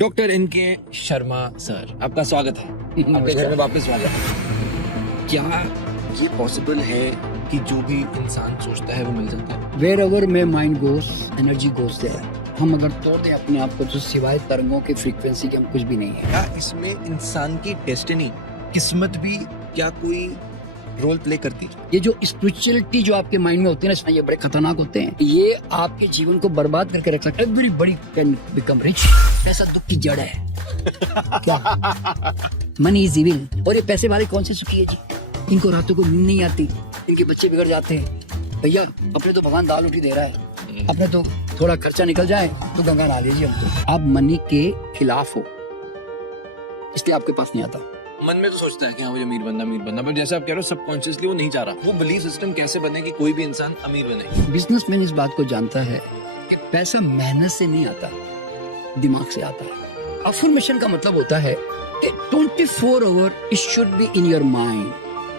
Doctor N K Sharma sir, आपका स्वागत है। आपके घर में वापस स्वागत है। क्या ये पॉसिबल है कि जो भी इंसान सोचता है वो मिल जाता है? Wherever my mind goes, energy goes there. हम अगर तोड़ दें अपने आप को तो सिवाय तरंगों की फ्रीक्वेंसी के हम कुछ भी नहीं है। क्या इसमें इंसान की डेस्टिनी, किस्मत भी क्या कोई रोल प्ले करती है? ये जो स्पिरिचुअलिटी जो आपके माइंड में होती है ना, ये बड़े खतरनाक होते हैं। ये आपके जीवन को बर्बाद करके रख सकते हैं। Everybody can become rich. पैसा दुख की जड़ है। क्या मनी इज इविल। और ये पैसे वाले कौन से सुखी है जी? इनको रातों को नींद नहीं आती, इनके बच्चे बिगड़ जाते हैं। भैया अपने तो भगवान दाल रोटी दे रहा है, अपने तो थोड़ा खर्चा निकल जाए तो गंगा नहा लीजिए। हम तो आप मनी के खिलाफ हो, इसलिए आपके पास नहीं आता। मन में तो सोचता है कि हाँ मुझे अमीर बनना, पर जैसे आप कह रहे हो सबकॉन्शियसली वो नहीं चाह रहा। वो बिलीफ सिस्टम कैसे बने कि कोई भी इंसान अमीर बने? बिजनेसमैन इस बात को जानता है कि पैसा मेहनत से नहीं आता, दिमाग से आता है। अफर्मेशन का मतलब होता है कि 24 hour it should be in your mind.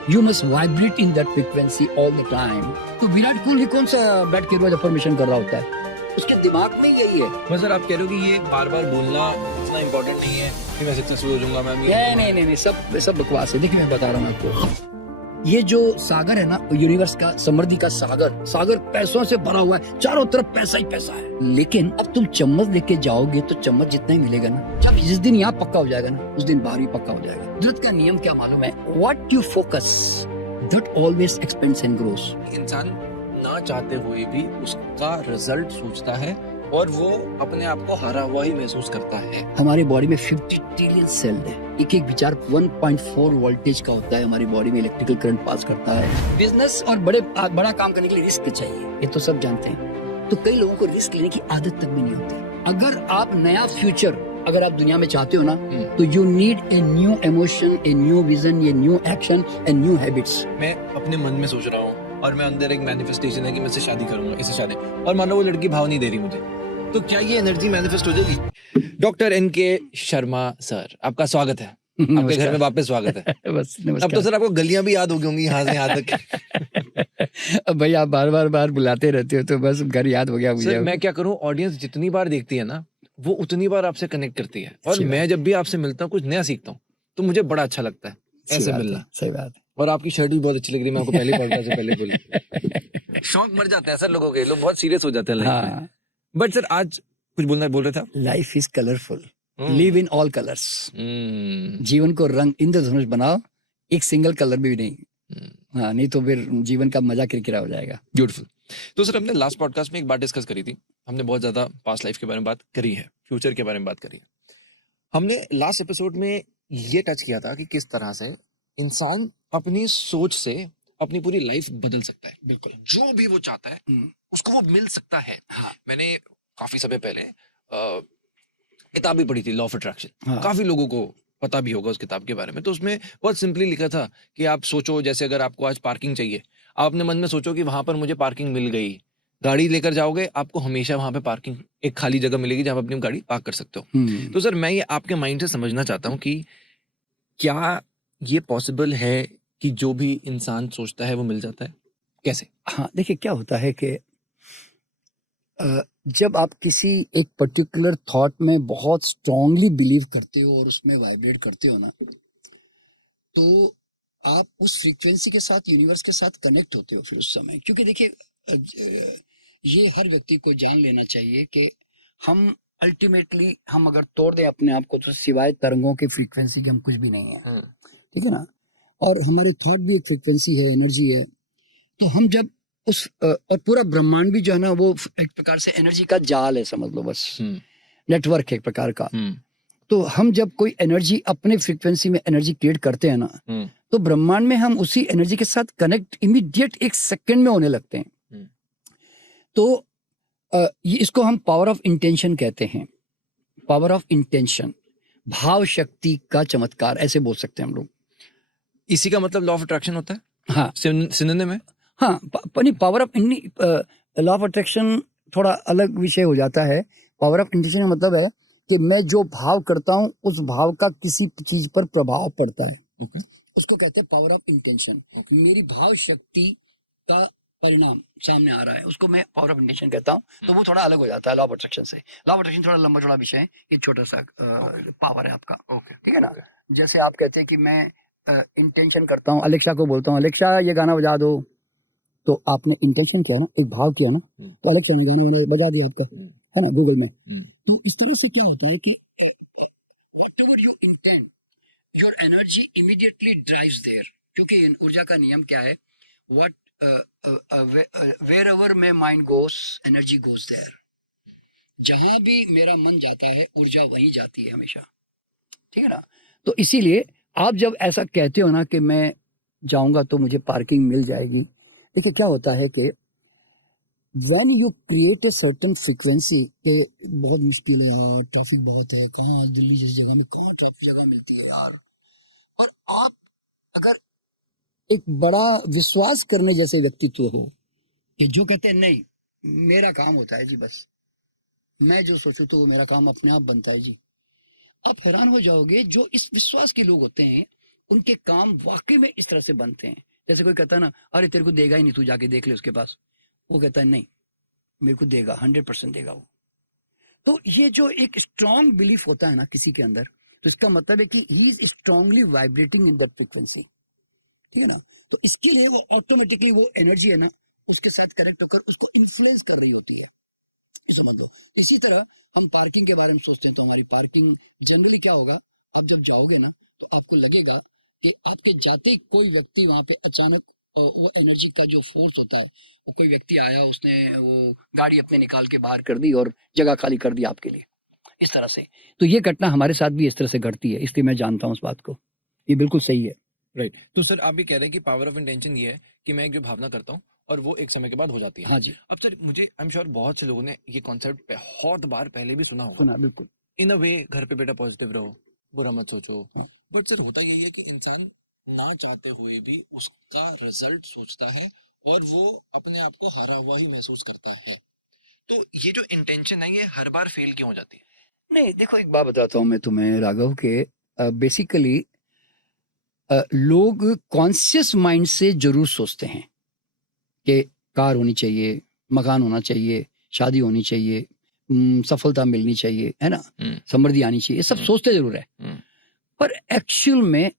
You must vibrate in that frequency all the time. तो विराट कोहली कौन सा बैठ के रोज अफर्मेशन कर रहा होता है? उसके दिमाग में यही है। सर आप कह रहे हो कि ये बार बार बोलना इतना इम्पोर्टेंट नहीं है कि मैं सक्सेसफुल हो जाऊंगा, मैं अमीर हो नहीं, सब बकवास है। देखिए मैं बता रहा हूँ आपको, ये जो सागर है ना, यूनिवर्स का, समृद्धि का सागर पैसों से भरा हुआ है। चारों तरफ पैसा ही पैसा है। लेकिन अब तुम चम्मच लेके जाओगे तो चम्मच जितना ही मिलेगा ना। जब जिस दिन यहाँ पक्का हो जाएगा ना, उस दिन बाहर भी पक्का हो जाएगा। कुदरत का नियम क्या मालूम है? What you focus that always expands and grows. इंसान ना चाहते हुए भी उसका रिजल्ट सोचता है और वो अपने आप को हारा हुआ ही महसूस करता है। हमारे बॉडी में 50 ट्रिलियन सेल है। एक विचार 1.4 वोल्टेज का होता है। हमारी बॉडी में इलेक्ट्रिकल करंट पास करता है। बिजनेस और बड़ा काम करने के लिए रिस्क चाहिए, ये तो सब जानते हैं। तो कई लोगों को रिस्क लेने की आदत तक भी नहीं होती। अगर आप नया फ्यूचर अगर आप दुनिया में चाहते हो ना, तो you need a new emotion, a new vision, a new action and new habits. मैं अपने मन में सोच रहा हूँ और मैं अंदर एक मैनिफेस्टेशन है कि मैं इससे शादी करूंगा, इससे शादी, और मानो वो लड़की भाव नहीं दे रही मुझे, तो क्या ये एनर्जी मैनिफेस्ट हो जाएगी? डॉक्टर एनके शर्मा सर, आपका स्वागत है। आपके घर में वापस स्वागत है। बस अब तो सर आपको गलियां भी याद हो गई होंगी यहाँ से यहाँ तक। अब भाई आप बार बुलाते रहते हो तो बस घर याद हो गया मुझे। सर मैं क्या करूँ, ऑडियंस जितनी बार देखती है ना, वो उतनी बार आपसे कनेक्ट करती है। और मैं जब भी आपसे मिलता हूँ, कुछ नया सीखता हूँ, तो मुझे बड़ा अच्छा लगता है ऐसे मिलना। सही बात है। और आपकी शर्ट भी बहुत अच्छी लग रही है, मैं आपको पहले पॉडकास्ट से पहले बोला। शौक मर जाते हैं सर लोगों के, लोग बहुत सीरियस हो जाते हैं लाइफ में। बट सर आज कुछ बोल रहे थे आप? Life is colourful, live in all colours. जीवन को रंग इंद्रधनुष बनाओ, एक सिंगल कलर भी नहीं। हाँ, नहीं तो फिर जीवन का मजा किरकिरा हो जाएगा। ब्यूटीफुल। तो सर हमने लास्ट पॉडकास्ट में एक बात डिस्कस करी थी। हमने बहुत ज्यादा पास्ट लाइफ के बारे में बात करी है, फ्यूचर के बारे में बात करी है। हमने लास्ट एपिसोड में ये टच किया था कि किस तरह से इंसान अपनी सोच से अपनी पूरी लाइफ बदल सकता है। बिल्कुल, जो भी वो चाहता है उसको वो मिल सकता है। हाँ। मैंने काफी समय पहले किताब भी पढ़ी थी, लॉ ऑफ अट्रैक्शन। हाँ। काफी लोगों को पता भी होगा उस किताब के बारे में। तो उसमें बहुत सिंपली लिखा था कि आप सोचो, जैसे अगर आपको आज पार्किंग चाहिए, आप अपने मन में सोचो कि वहां पर मुझे पार्किंग मिल गई। गाड़ी लेकर जाओगे, आपको हमेशा वहां पे पार्किंग, एक खाली जगह मिलेगी जहां आप अपनी गाड़ी पार्क कर सकते हो। तो सर मैं ये आपके माइंड से समझना चाहता हूँ कि क्या ये पॉसिबल है कि जो भी इंसान सोचता है वो मिल जाता है? कैसे? हाँ, देखिए क्या होता है कि जब आप किसी एक पर्टिकुलर थॉट में बहुत स्ट्रांगली बिलीव करते हो और उसमें वाइब्रेट करते हो ना, तो आप उस फ्रीक्वेंसी के साथ, यूनिवर्स के साथ कनेक्ट होते हो फिर उस समय। क्योंकि देखिए ये हर व्यक्ति को जान लेना चाहिए कि हम अल्टीमेटली हम अगर तोड़ दें अपने आप को तो सिवाय तरंगों की फ्रीक्वेंसी के हम कुछ भी नहीं है। ठीक है ना? और हमारे थॉट भी एक फ्रीक्वेंसी है, एनर्जी है। तो हम जब उस और पूरा ब्रह्मांड भी जो है ना, वो एक प्रकार से एनर्जी का जाल है, समझ लो, बस नेटवर्क है एक प्रकार का। तो हम जब कोई एनर्जी अपने फ्रीक्वेंसी में एनर्जी क्रिएट करते हैं ना, तो ब्रह्मांड में हम उसी एनर्जी के साथ कनेक्ट इमीडिएट एक सेकंड में होने लगते हैं। तो इसको हम पावर ऑफ इंटेंशन कहते हैं। पावर ऑफ इंटेंशन, भाव शक्ति का चमत्कार, ऐसे बोल सकते हैं हम लोग। इसी का मतलब लॉ ऑफ अट्रैक्शन होता है? हाँ, सिनोनिम है। हाँ, power of law of attraction थोड़ा अलग विषय हो जाता है। पावर ऑफ इंटेंशन का मतलब है कि मैं जो भाव करता हूं उस भाव का किसी चीज पर प्रभाव पड़ता है। ओके। उसको कहते हैं पावर ऑफ इंटेंशन। मेरी भाव शक्ति का परिणाम सामने आ रहा है, उसको मैं पावर ऑफ इंटेंशन कहता हूँ। तो वो थोड़ा अलग हो जाता है लॉ ऑफ अट्रैक्शन से। लॉ ऑफ अट्रैक्शन थोड़ा लंबा चौड़ा विषय है, ये छोटा सा पावर है आपका, ठीक है ना। जैसे आप कहते हैं कि मैं इंटेंशन करता हूँ, अलेक्सा को बोलता हूँ अलेक्सा ये गाना बजा दो, तो आपने इंटेंशन किया ना, एक भाव किया ना, तो अलेक्सा ने गाना बजा दिया आपका, है ना, गूगल में। तो इस तरह से क्या होता है कि whatever you intend, your energy immediately drives there, क्योंकि ऊर्जा का नियम क्या है, what wherever my mind goes energy goes there. जहां भी मेरा मन जाता है ऊर्जा वहीं जाती है हमेशा, ठीक है ना। तो इसीलिए आप जब ऐसा कहते हो ना कि मैं जाऊंगा तो मुझे पार्किंग मिल जाएगी, देखिए क्या होता है कि when you create a certain frequency के बहुत मुश्किल है यार, ट्रैफिक बहुत है, कहाँ दिल्ली जैसी जगह में कहाँ ट्रैफिक जगह मिलती है यार, और आप अगर एक बड़ा विश्वास करने जैसे व्यक्तित्व हो कि जो कहते हैं नहीं मेरा काम होता है जी, बस मैं जो सोचूं तो वो मेरा काम अपने आप बनता है जी, आप हैरान हो जाओगे जो इस विश्वास के लोग होते हैं उनके काम वाकई में इस तरह से बनते हैं। जैसे कोई कहता है ना अरे तेरे को देगा ही नहीं, तू जाके देख ले उसके पास, वो कहता है नहीं मेरे को देगा, 100% देगा वो। तो ये जो एक स्ट्रॉन्ग बिलीफ होता है ना किसी के अंदर, तो इसका मतलब है कि he is strongly vibrating in that frequency, ठीक है ना। तो इसके लिए वो ऑटोमेटिकली वो एनर्जी है ना उसके साथ कनेक्ट होकर उसको इन्फ्लुएंस कर रही होती है, ये समझ लो। इसी तरह हम पार्किंग के बारे में सोचते हैं तो हमारी पार्किंग जनरली क्या होगा, आप जब जाओगे ना तो आपको लगेगा कि आपके जाते ही कोई व्यक्ति वहाँ पे अचानक वो एनर्जी का जो फोर्स होता है, वो कोई व्यक्ति आया उसने वो गाड़ी अपनी निकाल के बाहर कर दी और जगह खाली कर दी आपके लिए, इस तरह से। तो ये घटना हमारे साथ भी इस तरह से घटती है, इसलिए मैं जानता हूँ उस बात को, ये बिल्कुल सही है। राइट तो सर आप भी कह रहे हैं कि पावर ऑफ इंटेंशन ये है कि मैं एक जो भावना करता हूँ और वो एक समय के बाद हो जाती है। हाँ जी। अब सर मुझे आई एम श्योर बहुत से लोगों ने ये कॉन्सेप्ट बहुत बार पहले भी सुना होगा, सुना बिल्कुल। इन अ वे घर पे बेटा पॉजिटिव रहो, बुरा मत सोचो, बट सर होता यही है कि इंसान ना चाहते हुए भी उसका रिजल्ट सोचता है और वो अपने आप को हारा हुआ ही महसूस करता है। तो ये जो इंटेंशन है ये हर बार फेल क्यों हो जाती है? नहीं देखो एक बात बताता हूँ मैं तुम्हें राघव के, बेसिकली लोग कॉन्शियस माइंड से जरूर सोचते हैं कि कार होनी चाहिए, मकान होना चाहिए, शादी होनी चाहिए, सफलता मिलनी चाहिए, है ना, समृद्धि आनी चाहिए, सब सोचते जरूर है, पर एक्चुअल में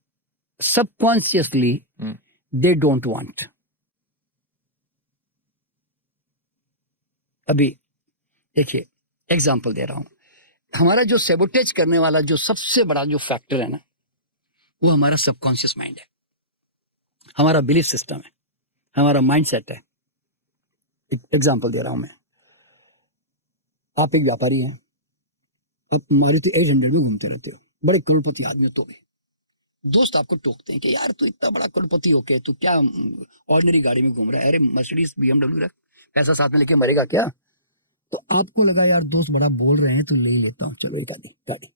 सबकॉन्शियसली दे डोंट वांट। अभी देखिए एग्जांपल दे रहा हूं, हमारा जो सेबोटेज करने वाला जो सबसे बड़ा जो फैक्टर है ना वो हमारा सबकॉन्शियस माइंड है, हमारा बिलीफ सिस्टम है, हमारा माइंडसेट है। एक एग्जांपल दे रहा हूं मैं, आप एक व्यापारी हैं, आप मारुति 800 में घूमते रहते हो, बड़े करोड़पति आदमी हो, तो भी दोस्त आपको टोकते हैं कि यार तू इतना बड़ा करोड़पति हो के तू क्या ऑर्डिनरी गाड़ी में घूम रहा है, अरे मर्सिडीज BMW रख, पैसा साथ में लेके मरेगा क्या। तो आपको लगा यार दोस्त बड़ा बोल रहे हैं तो ले ही लेता हूँ, चलो एक आधी गाड़ी।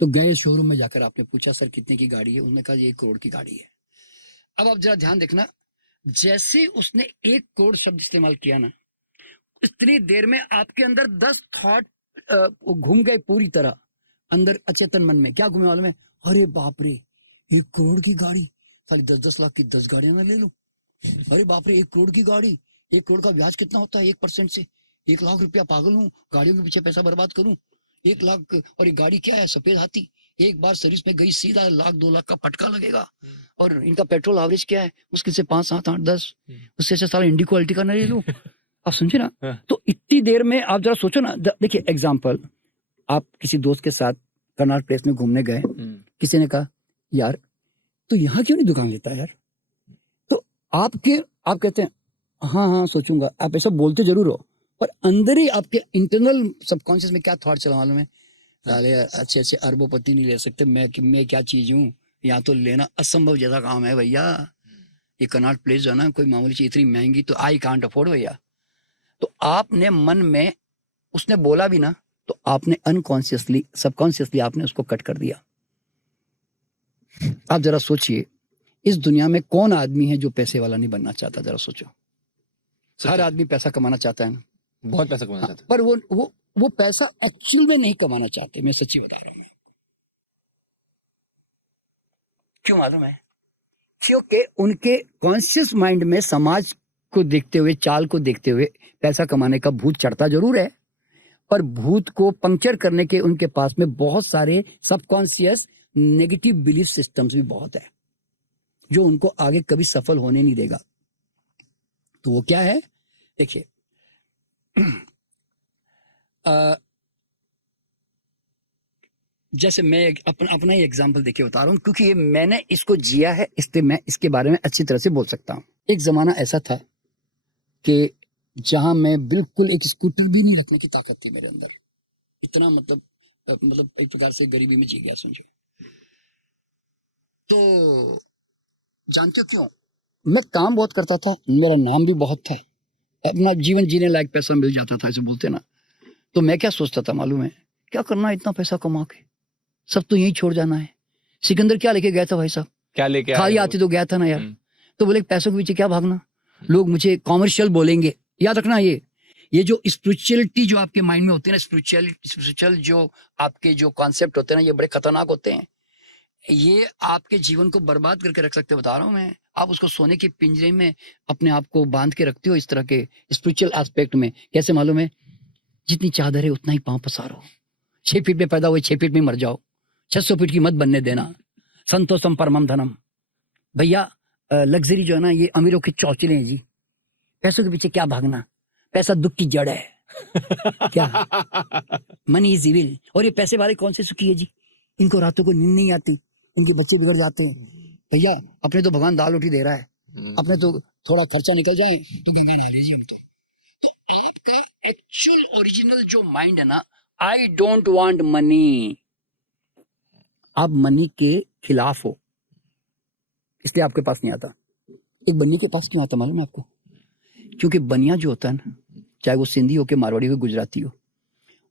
तो गए शोरूम में जाकर आपने पूछा सर कितने की गाड़ी है, उन्होंने कहा ये 1 करोड़ की गाड़ी है। अब आप जरा ध्यान देखना, जैसे उसने 1 करोड़ शब्द इस्तेमाल किया ना, इतनी देर में आपके अंदर 10 थॉट घूम गए पूरी तरह अंदर अचेतन मन में। क्या घूमे वाले में, अरे बाप रे 1 करोड़ की गाड़ी, साली 10-10 लाख की 10 गाड़ियां ना ले लूं, अरे बाप रे 1 करोड़ की गाड़ी, 1 करोड़ का ब्याज कितना होता है 1% से, 1 लाख रुपया, पागल हूँ गाड़ियों के पीछे पैसा बर्बाद करूं, 1 लाख। और ये गाड़ी क्या है, सफेद हाथी, एक बार सर्विस में गई सीधा 1 लाख 2 लाख का फटका लगेगा। और इनका पेट्रोल एवरेज क्या है, मुश्किल से 5, 7, 8, 10, उससे अच्छा सारा इंडिको अल्टिका ना ले लूं। आप समझे ना। तो इतनी देर में आप जरा सोचो ना, देखिए एग्जाम्पल, आप किसी दोस्त के साथ कर्नाट प्लेस में घूमने गए, किसी ने कहा यार तो यहाँ क्यों नहीं दुकान लेता यार, तो आप कहते हैं हाँ हाँ सोचूंगा, आप ऐसा बोलते जरूर हो, पर अंदर ही आपके इंटरनल सबकॉन्शियस में क्या थॉट चला मालूम है, साले अच्छे अच्छे अरबोपति नहीं ले सकते, मैं क्या चीज हूँ, यहाँ तो लेना असंभव जैसा काम है भैया, ये कर्नाट प्लेस जो है ना कोई मामूली चीज इतनी महंगी, तो आई कांट अफोर्ड भैया। तो आपने मन में, उसने बोला भी ना तो आपने अनकॉन्शियसली सबकॉन्शियसली आपने उसको कट कर दिया। आप जरा सोचिए इस दुनिया में कौन आदमी है जो पैसे वाला नहीं बनना चाहता, जरा सोचो। हर आदमी पैसा कमाना चाहता है ना, बहुत पैसा कमाना चाहता है, पर वो पैसा एक्चुअल में नहीं कमाना चाहते, मैं सच्ची बता रहा हूं मैं आपको। क्यों मालूम है, क्योंकि उनके कॉन्शियस माइंड में समाज को देखते हुए, चाल को देखते हुए पैसा कमाने का भूत चढ़ता जरूर है, पर भूत को पंक्चर करने के उनके पास में बहुत सारे सबकॉन्शियस नेगेटिव बिलीफ सिस्टम्स भी बहुत है, जो उनको आगे कभी सफल होने नहीं देगा। तो वो क्या है, देखिए जैसे मैं अपना ही एग्जाम्पल देखिए बता रहा हूं, क्योंकि ये मैंने इसको जिया है, इसलिए मैं इसके बारे में अच्छी तरह से बोल सकता हूं। एक जमाना ऐसा था कि जहां मैं बिल्कुल एक स्कूटर भी नहीं रखने की ताकत थी मेरे अंदर, इतना मतलब एक प्रकार से गरीबी में जी गया समझो। तो जानते हो क्यों? मैं काम बहुत करता था, मेरा नाम भी बहुत था, अपना जीवन जीने लायक पैसा मिल जाता था, ऐसे बोलते ना। तो मैं क्या सोचता था मालूम है, क्या करना है इतना पैसा कमा के, सब तो यही छोड़ जाना है। सिकंदर क्या लेके गया था भाई साहब, क्या लेके खाली आती तो गया था ना यार। तो बोले पैसों के पीछे क्या भागना, लोग मुझे कॉमर्शियल बोलेंगे। याद रखना, ये जो स्पिरिचुअलिटी जो आपके माइंड में होती है ना, स्पिरिचुअल जो आपके जो कॉन्सेप्ट होते हैं ना, ये बड़े खतरनाक होते हैं। ये आपके जीवन को बर्बाद करके रख सकते, बता रहा हूं मैं। आप उसको सोने के पिंजरे में अपने आप को बांध के रखते हो इस तरह के स्पिरिचुअल एस्पेक्ट में। कैसे मालूम है? जितनी चादर है उतना ही पांव पसारो, 6 फीट में पैदा हुए 6 फीट में मर जाओ, 600 फीट की मत बनने देना। संतोषम परमम धनम। भैया लग्जरी जो है ना, ये अमीरों के चौचले हैं जी। पैसों के पीछे क्या भागना, पैसा दुख की जड़ है। क्या मनी इज इविल। और ये पैसे वाले कौन से सुखी है जी, इनको रातों को नींद नहीं आती, इनके बच्चे बिगड़ जाते हैं। भैया अपने तो भगवान दाल रोटी दे रहा है, अपने तो थोड़ा खर्चा निकल जाए तो गंगा नहा लीजिए हम तो आपका एक्चुअल ओरिजिनल जो माइंड है ना, आई डोंट वांट मनी, आप मनी के खिलाफ हो, इसलिए आपके पास नहीं आता। एक बनिया के पास क्यों आता मालूम है आपको? क्योंकि बनिया जो होता है ना, चाहे वो सिंधी हो के मारवाड़ी हो गुजराती हो,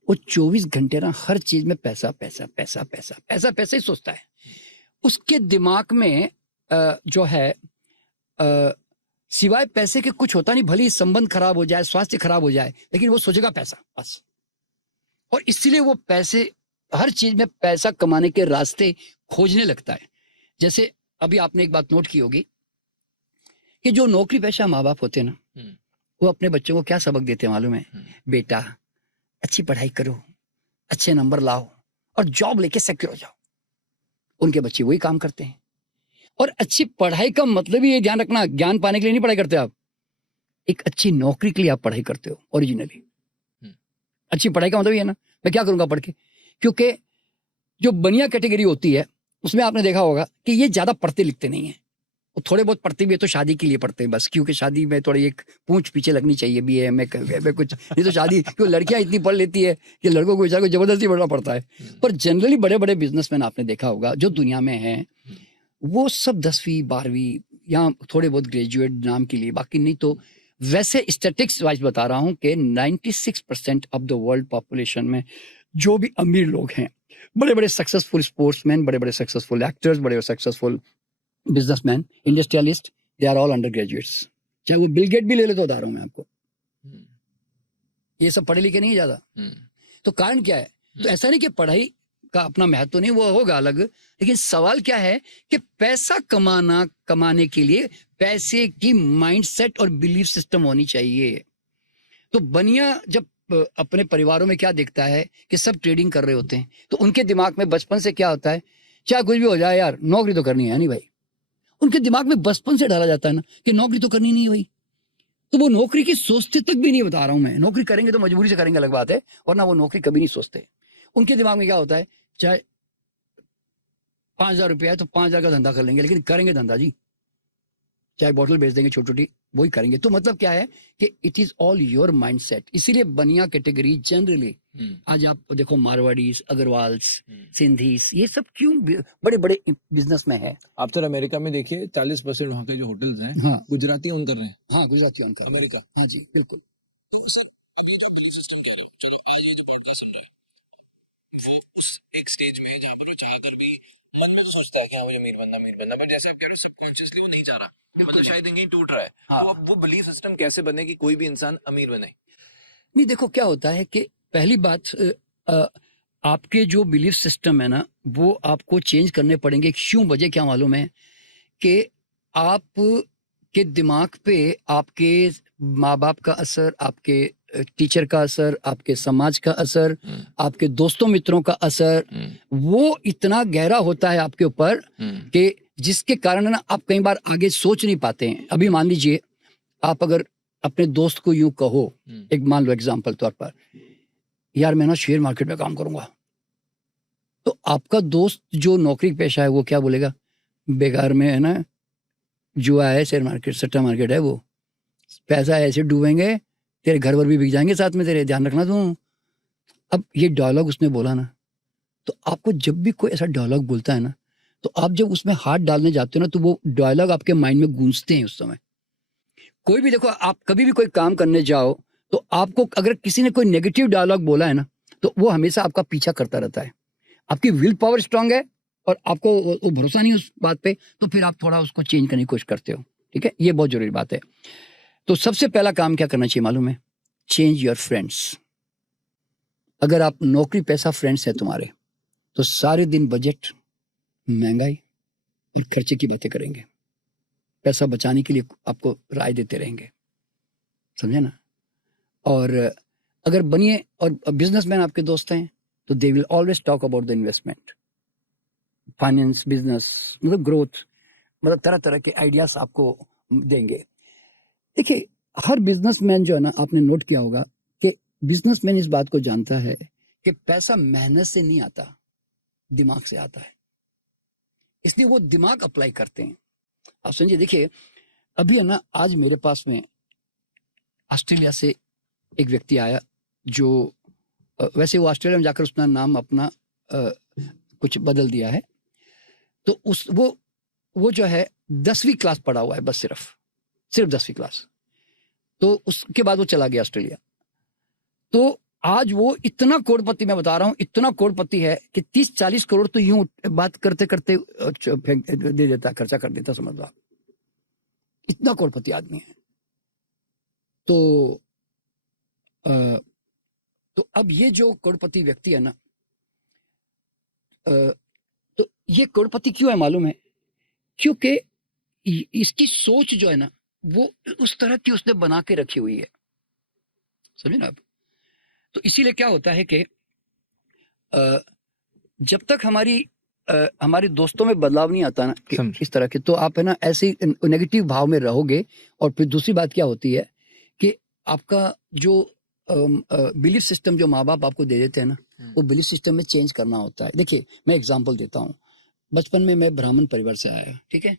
वो 24 घंटे ना हर चीज में पैसा पैसा पैसा पैसा पैसा पैसा ही सोचता है। उसके दिमाग में जो है सिवाय पैसे के कुछ होता नहीं। भले ही संबंध खराब हो जाए, स्वास्थ्य खराब हो जाए, लेकिन वो सोचेगा पैसा बस। और इसीलिए वो पैसे, हर चीज में पैसा कमाने के रास्ते खोजने लगता है। जैसे अभी आपने एक बात नोट की होगी कि जो नौकरी पेशा माँ बाप होते हैं ना, वो अपने बच्चों को क्या सबक देते हैं मालूम है? बेटा अच्छी पढ़ाई करो, अच्छे नंबर लाओ और जॉब लेके सिक्योर हो जाओ। उनके बच्चे वही काम करते हैं। और अच्छी पढ़ाई का मतलब ही ये ध्यान रखना, ज्ञान पाने के लिए नहीं पढ़ाई करते आप, एक अच्छी नौकरी के लिए आप पढ़ाई करते हो ओरिजिनली। अच्छी पढ़ाई का मतलब ये है ना, मैं क्या करूंगा पढ़ के। क्योंकि जो बनिया कैटेगरी होती है उसमें आपने देखा होगा कि ये ज्यादा पढ़ते लिखते नहीं है। वो थोड़े बहुत पढ़ते भी है तो शादी के लिए पढ़ते हैं बस, क्योंकि शादी में थोड़ी एक पूंछ पीछे लगनी चाहिए, BA MA कुछ नहीं तो शादी, क्योंकि लड़कियां इतनी पढ़ लेती है कि लड़कों को बेचारे को जबरदस्ती पढ़ना पड़ता है। पर जनरली बड़े बड़े बिजनेसमैन आपने देखा होगा जो दुनिया में हैं, वो सब 10वीं 12वीं या थोड़े बहुत ग्रेजुएट नाम के लिए, बाकी नहीं तो वैसे स्टैटिस्टिक्स वाइज बता रहा हूं कि 96% ऑफ द वर्ल्ड पॉपुलेशन में जो भी अमीर लोग हैं, बड़े बड़े सक्सेसफुल स्पोर्ट्समैन, बड़े बड़े सक्सेसफुल एक्टर्स, बड़े बड़े successful businessman, industrialist, they are all undergraduates. चाहे वो बिल गेट भी ले लो तो बता रहा हूं मैं आपको, ये सब पढ़े लिखे नहीं है ज्यादा। तो कारण क्या है? तो ऐसा नहीं कि पढ़ाई का अपना महत्व नहीं, वो होगा अलग, लेकिन सवाल क्या है कि पैसा कमाने के लिए पैसे की माइंडसेट और बिलीफ सिस्टम होनी चाहिए। तो बनिया जब अपने परिवारों में क्या देखता है कि सब ट्रेडिंग कर रहे होते हैं, तो उनके दिमाग में बचपन से क्या होता है, चाहे कुछ भी हो जाए यार नौकरी तो करनी है नहीं भाई। उनके दिमाग में बचपन से डाला जाता है ना कि नौकरी तो करनी नहीं है भाई। तो वो नौकरी की सोचते तक भी नहीं, बता रहा हूं मैं। नौकरी करेंगे तो मजबूरी से करेंगे अलग बात है, वरना वो नौकरी कभी नहीं सोचते। उनके दिमाग में क्या होता है, चाहे 5,000 रुपया है तो 5,000 का धंधा कर लेंगे, लेकिन करेंगे धंधा जी। चाहे बोतल बेच देंगे छोटी छोटी, वही करेंगे। तो मतलब क्या है कि it is all your mindset. इसीलिए बनिया कैटेगरी जनरली आज आप देखो, मारवाड़ीज, अग्रवाल्स, सिंधीस, ये सब क्यों बड़े बड़े बिजनेस में है। आप सर अमेरिका में देखिए 40% वहाँ के जो होटल्स हैं, हाँ, गुजराती ओन कर रहे हैं। हाँ, गुजराती ओन कर रहे हैं अमेरिका। हाँ जी बिल्कुल। तो सर अब ये जो आप बिलीफ सिस्टम कह रहे हो, चलो आज ये जो पॉडकास्ट सुन रहा है वो उस एक स्टेज में है जहां पर वो चाहकर भी मन में तो सोचता है कि हाँ मुझे अमीर बनना, बट जैसे आप कह रहे हो सबकॉन्शियसली वो नहीं चाह रहा, मतलब शायद कहीं टूट रहा है। हाँ। तो अब वो बिलीफ सिस्टम कैसे बने कि कोई भी इंसान अमीर बने? नहीं, देखो क्या होता है कि पहली बात, आपके जो बिलीफ सिस्टम है ना, वो आपको चेंज करने पड़ेंगे। क्यों वजह क्या मालूम है कि आप कि दिमाग पे आपके माँ बाप का असर, आपके टीचर का असर, आपके समाज का असर, आपके दोस्तों मित्रों का असर, वो इतना गहरा होता है आपके ऊपर कि जिसके कारण ना आप कई बार आगे सोच नहीं पाते हैं। अभी मान लीजिए आप अगर अपने दोस्त को यूं कहो, एक मान लो एग्जांपल तौर पर, यार मैं ना शेयर मार्केट में काम करूंगा, तो आपका दोस्त जो नौकरी पेशा है वो क्या बोलेगा? बेकार में है ना, जुआ है, शेयर मार्केट सट्टा मार्केट है, वो पैसा ऐसे डूबेंगे, तेरे घर वर भी बिक जाएंगे साथ में, तेरे ध्यान रखना तू। अब ये डायलॉग उसने बोला ना, तो आपको जब भी कोई ऐसा डायलॉग बोलता है ना, तो आप जब उसमें हाथ डालने जाते हो ना, तो वो डायलॉग आपके माइंड में गूंजते हैं उस समय। कोई भी देखो, आप कभी भी कोई काम करने जाओ तो आपको अगर किसी ने कोई नेगेटिव डायलॉग बोला है ना, तो वो हमेशा आपका पीछा करता रहता है। आपकी विल पावर स्ट्रांग है और आपको वो भरोसा नहीं उस बात पे, तो फिर आप थोड़ा उसको चेंज करने की कोशिश करते हो। ठीक है, ये बहुत जरूरी बात है। तो सबसे पहला काम क्या करना चाहिए मालूम है? Change your friends. अगर आप नौकरी पैसा फ्रेंड्स है तुम्हारे, तो सारे दिन बजट, महंगाई और खर्चे की बातें करेंगे, पैसा बचाने के लिए आपको राय देते रहेंगे, समझे ना? और अगर बनिए और बिजनेसमैन आपके दोस्त हैं, तो they will always talk about the investment, finance, business, मतलब ग्रोथ, मतलब तरह तरह के आइडियाज आपको देंगे। देखिए, हर बिजनेसमैन जो है ना, आपने नोट किया होगा कि बिजनेसमैन इस बात को जानता है कि पैसा मेहनत से नहीं आता, दिमाग से आता है, इसलिए वो दिमाग अप्लाई करते हैं। आप समझिए, देखिए अभी है ना, आज मेरे पास में ऑस्ट्रेलिया से एक व्यक्ति आया, जो वैसे वो ऑस्ट्रेलिया में जाकर उसने नाम अपना कुछ बदल दिया है, तो वो जो है 10वीं क्लास पढ़ा हुआ है, बस सिर्फ 10वीं क्लास। तो उसके बाद वो चला गया ऑस्ट्रेलिया। तो आज वो इतना करोड़पति, मैं बता रहा हूँ, इतना करोड़पति है कि 30-40 करोड़ तो यूं बात करते करते दे देता, खर्चा कर देता, समझ लो आप, इतना करोड़पति आदमी है। तो अब ये जो करोड़पति व्यक्ति है ना, तो ये करोड़पति क्यों है मालूम है? क्योंकि इसकी सोच जो है ना, वो उस तरह की उसने बना के रखी हुई है, समझे ना आप? तो इसीलिए क्या होता है कि जब तक हमारे दोस्तों में बदलाव नहीं आता ना इस तरह के, तो आप है ना ऐसे नेगेटिव भाव में रहोगे। और फिर दूसरी बात क्या होती है कि आपका जो बिलीफ सिस्टम जो माँ बाप आपको दे देते हैं ना, वो बिलीफ सिस्टम में चेंज करना होता है। देखिए, मैं एग्जांपल देता हूँ। बचपन में मैं ब्राह्मण परिवार से आया, ठीक है?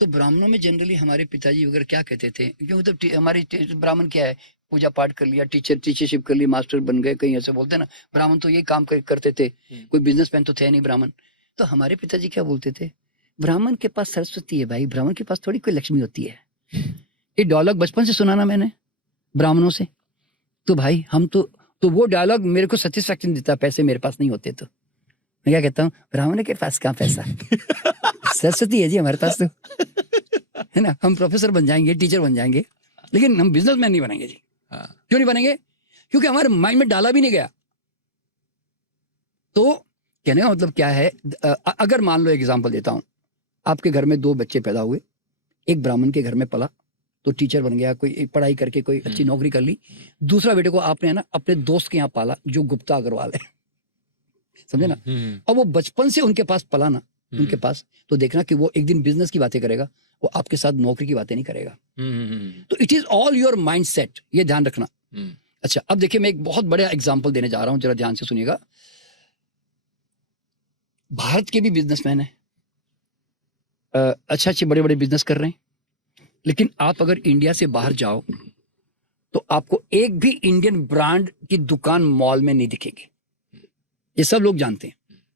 तो ब्राह्मणों में जनरली हमारे पिताजी वगैरह क्या कहते थे, क्योंकि तो हमारी ब्राह्मण क्या है, पूजा पाठ कर लिया, टीचरशिप कर ली, मास्टर बन गए, कहीं ऐसे बोलते ना, ब्राह्मण तो यही काम करते थे, कोई बिजनेसमैन तो थे नहीं ब्राह्मण। तो हमारे पिताजी क्या बोलते थे, ब्राह्मण के पास सरस्वती है भाई, ब्राह्मण के पास थोड़ी कोई लक्ष्मी होती है। ये डायलॉग बचपन से सुना ना मैंने ब्राह्मणों से। तो भाई हम तो वो डायलॉग मेरे को सेटिस्फैक्शन देता, पैसे मेरे पास नहीं होते तो मैं क्या कहता हूँ, ब्राह्मण के पास कहाँ पैसा, सरस्वती है जी हमारे पास, तो है ना, हम प्रोफेसर बन जाएंगे, टीचर बन जाएंगे, लेकिन हम बिजनेसमैन नहीं बनेंगे जी। क्यों नहीं बनेंगे? क्योंकि हमारे माइंड में डाला भी नहीं गया। तो कहने का मतलब क्या है, अगर मान लो एग्जांपल देता हूं, आपके घर में 2 बच्चे पैदा हुए, एक ब्राह्मण के घर में पला तो टीचर बन गया, कोई पढ़ाई करके कोई अच्छी नौकरी कर ली। दूसरा बेटे को आपने ना अपने दोस्त के यहाँ पाला जो गुप्ता अग्रवाल है, समझे ना? और वो बचपन से उनके पास पला ना, उनके पास, तो देखना कि वो एक दिन बिजनेस की बातें करेगा, वो आपके साथ नौकरी की बातें नहीं करेगा। तो it is all your mind set, ये ध्यान रखना। अच्छा, अब देखिए मैं एक बहुत बड़ा एग्जांपल देने जा रहा हूं, जरा ध्यान से सुनिएगा। भारत के भी बिजनेसमैन हैं, अच्छे बड़े बड़े बिजनेस कर रहे हैं, लेकिन आप अगर इंडिया से बाहर जाओ तो आपको एक भी इंडियन ब्रांड की दुकान मॉल में नहीं दिखेगी। ये सब लोग जानते हैं,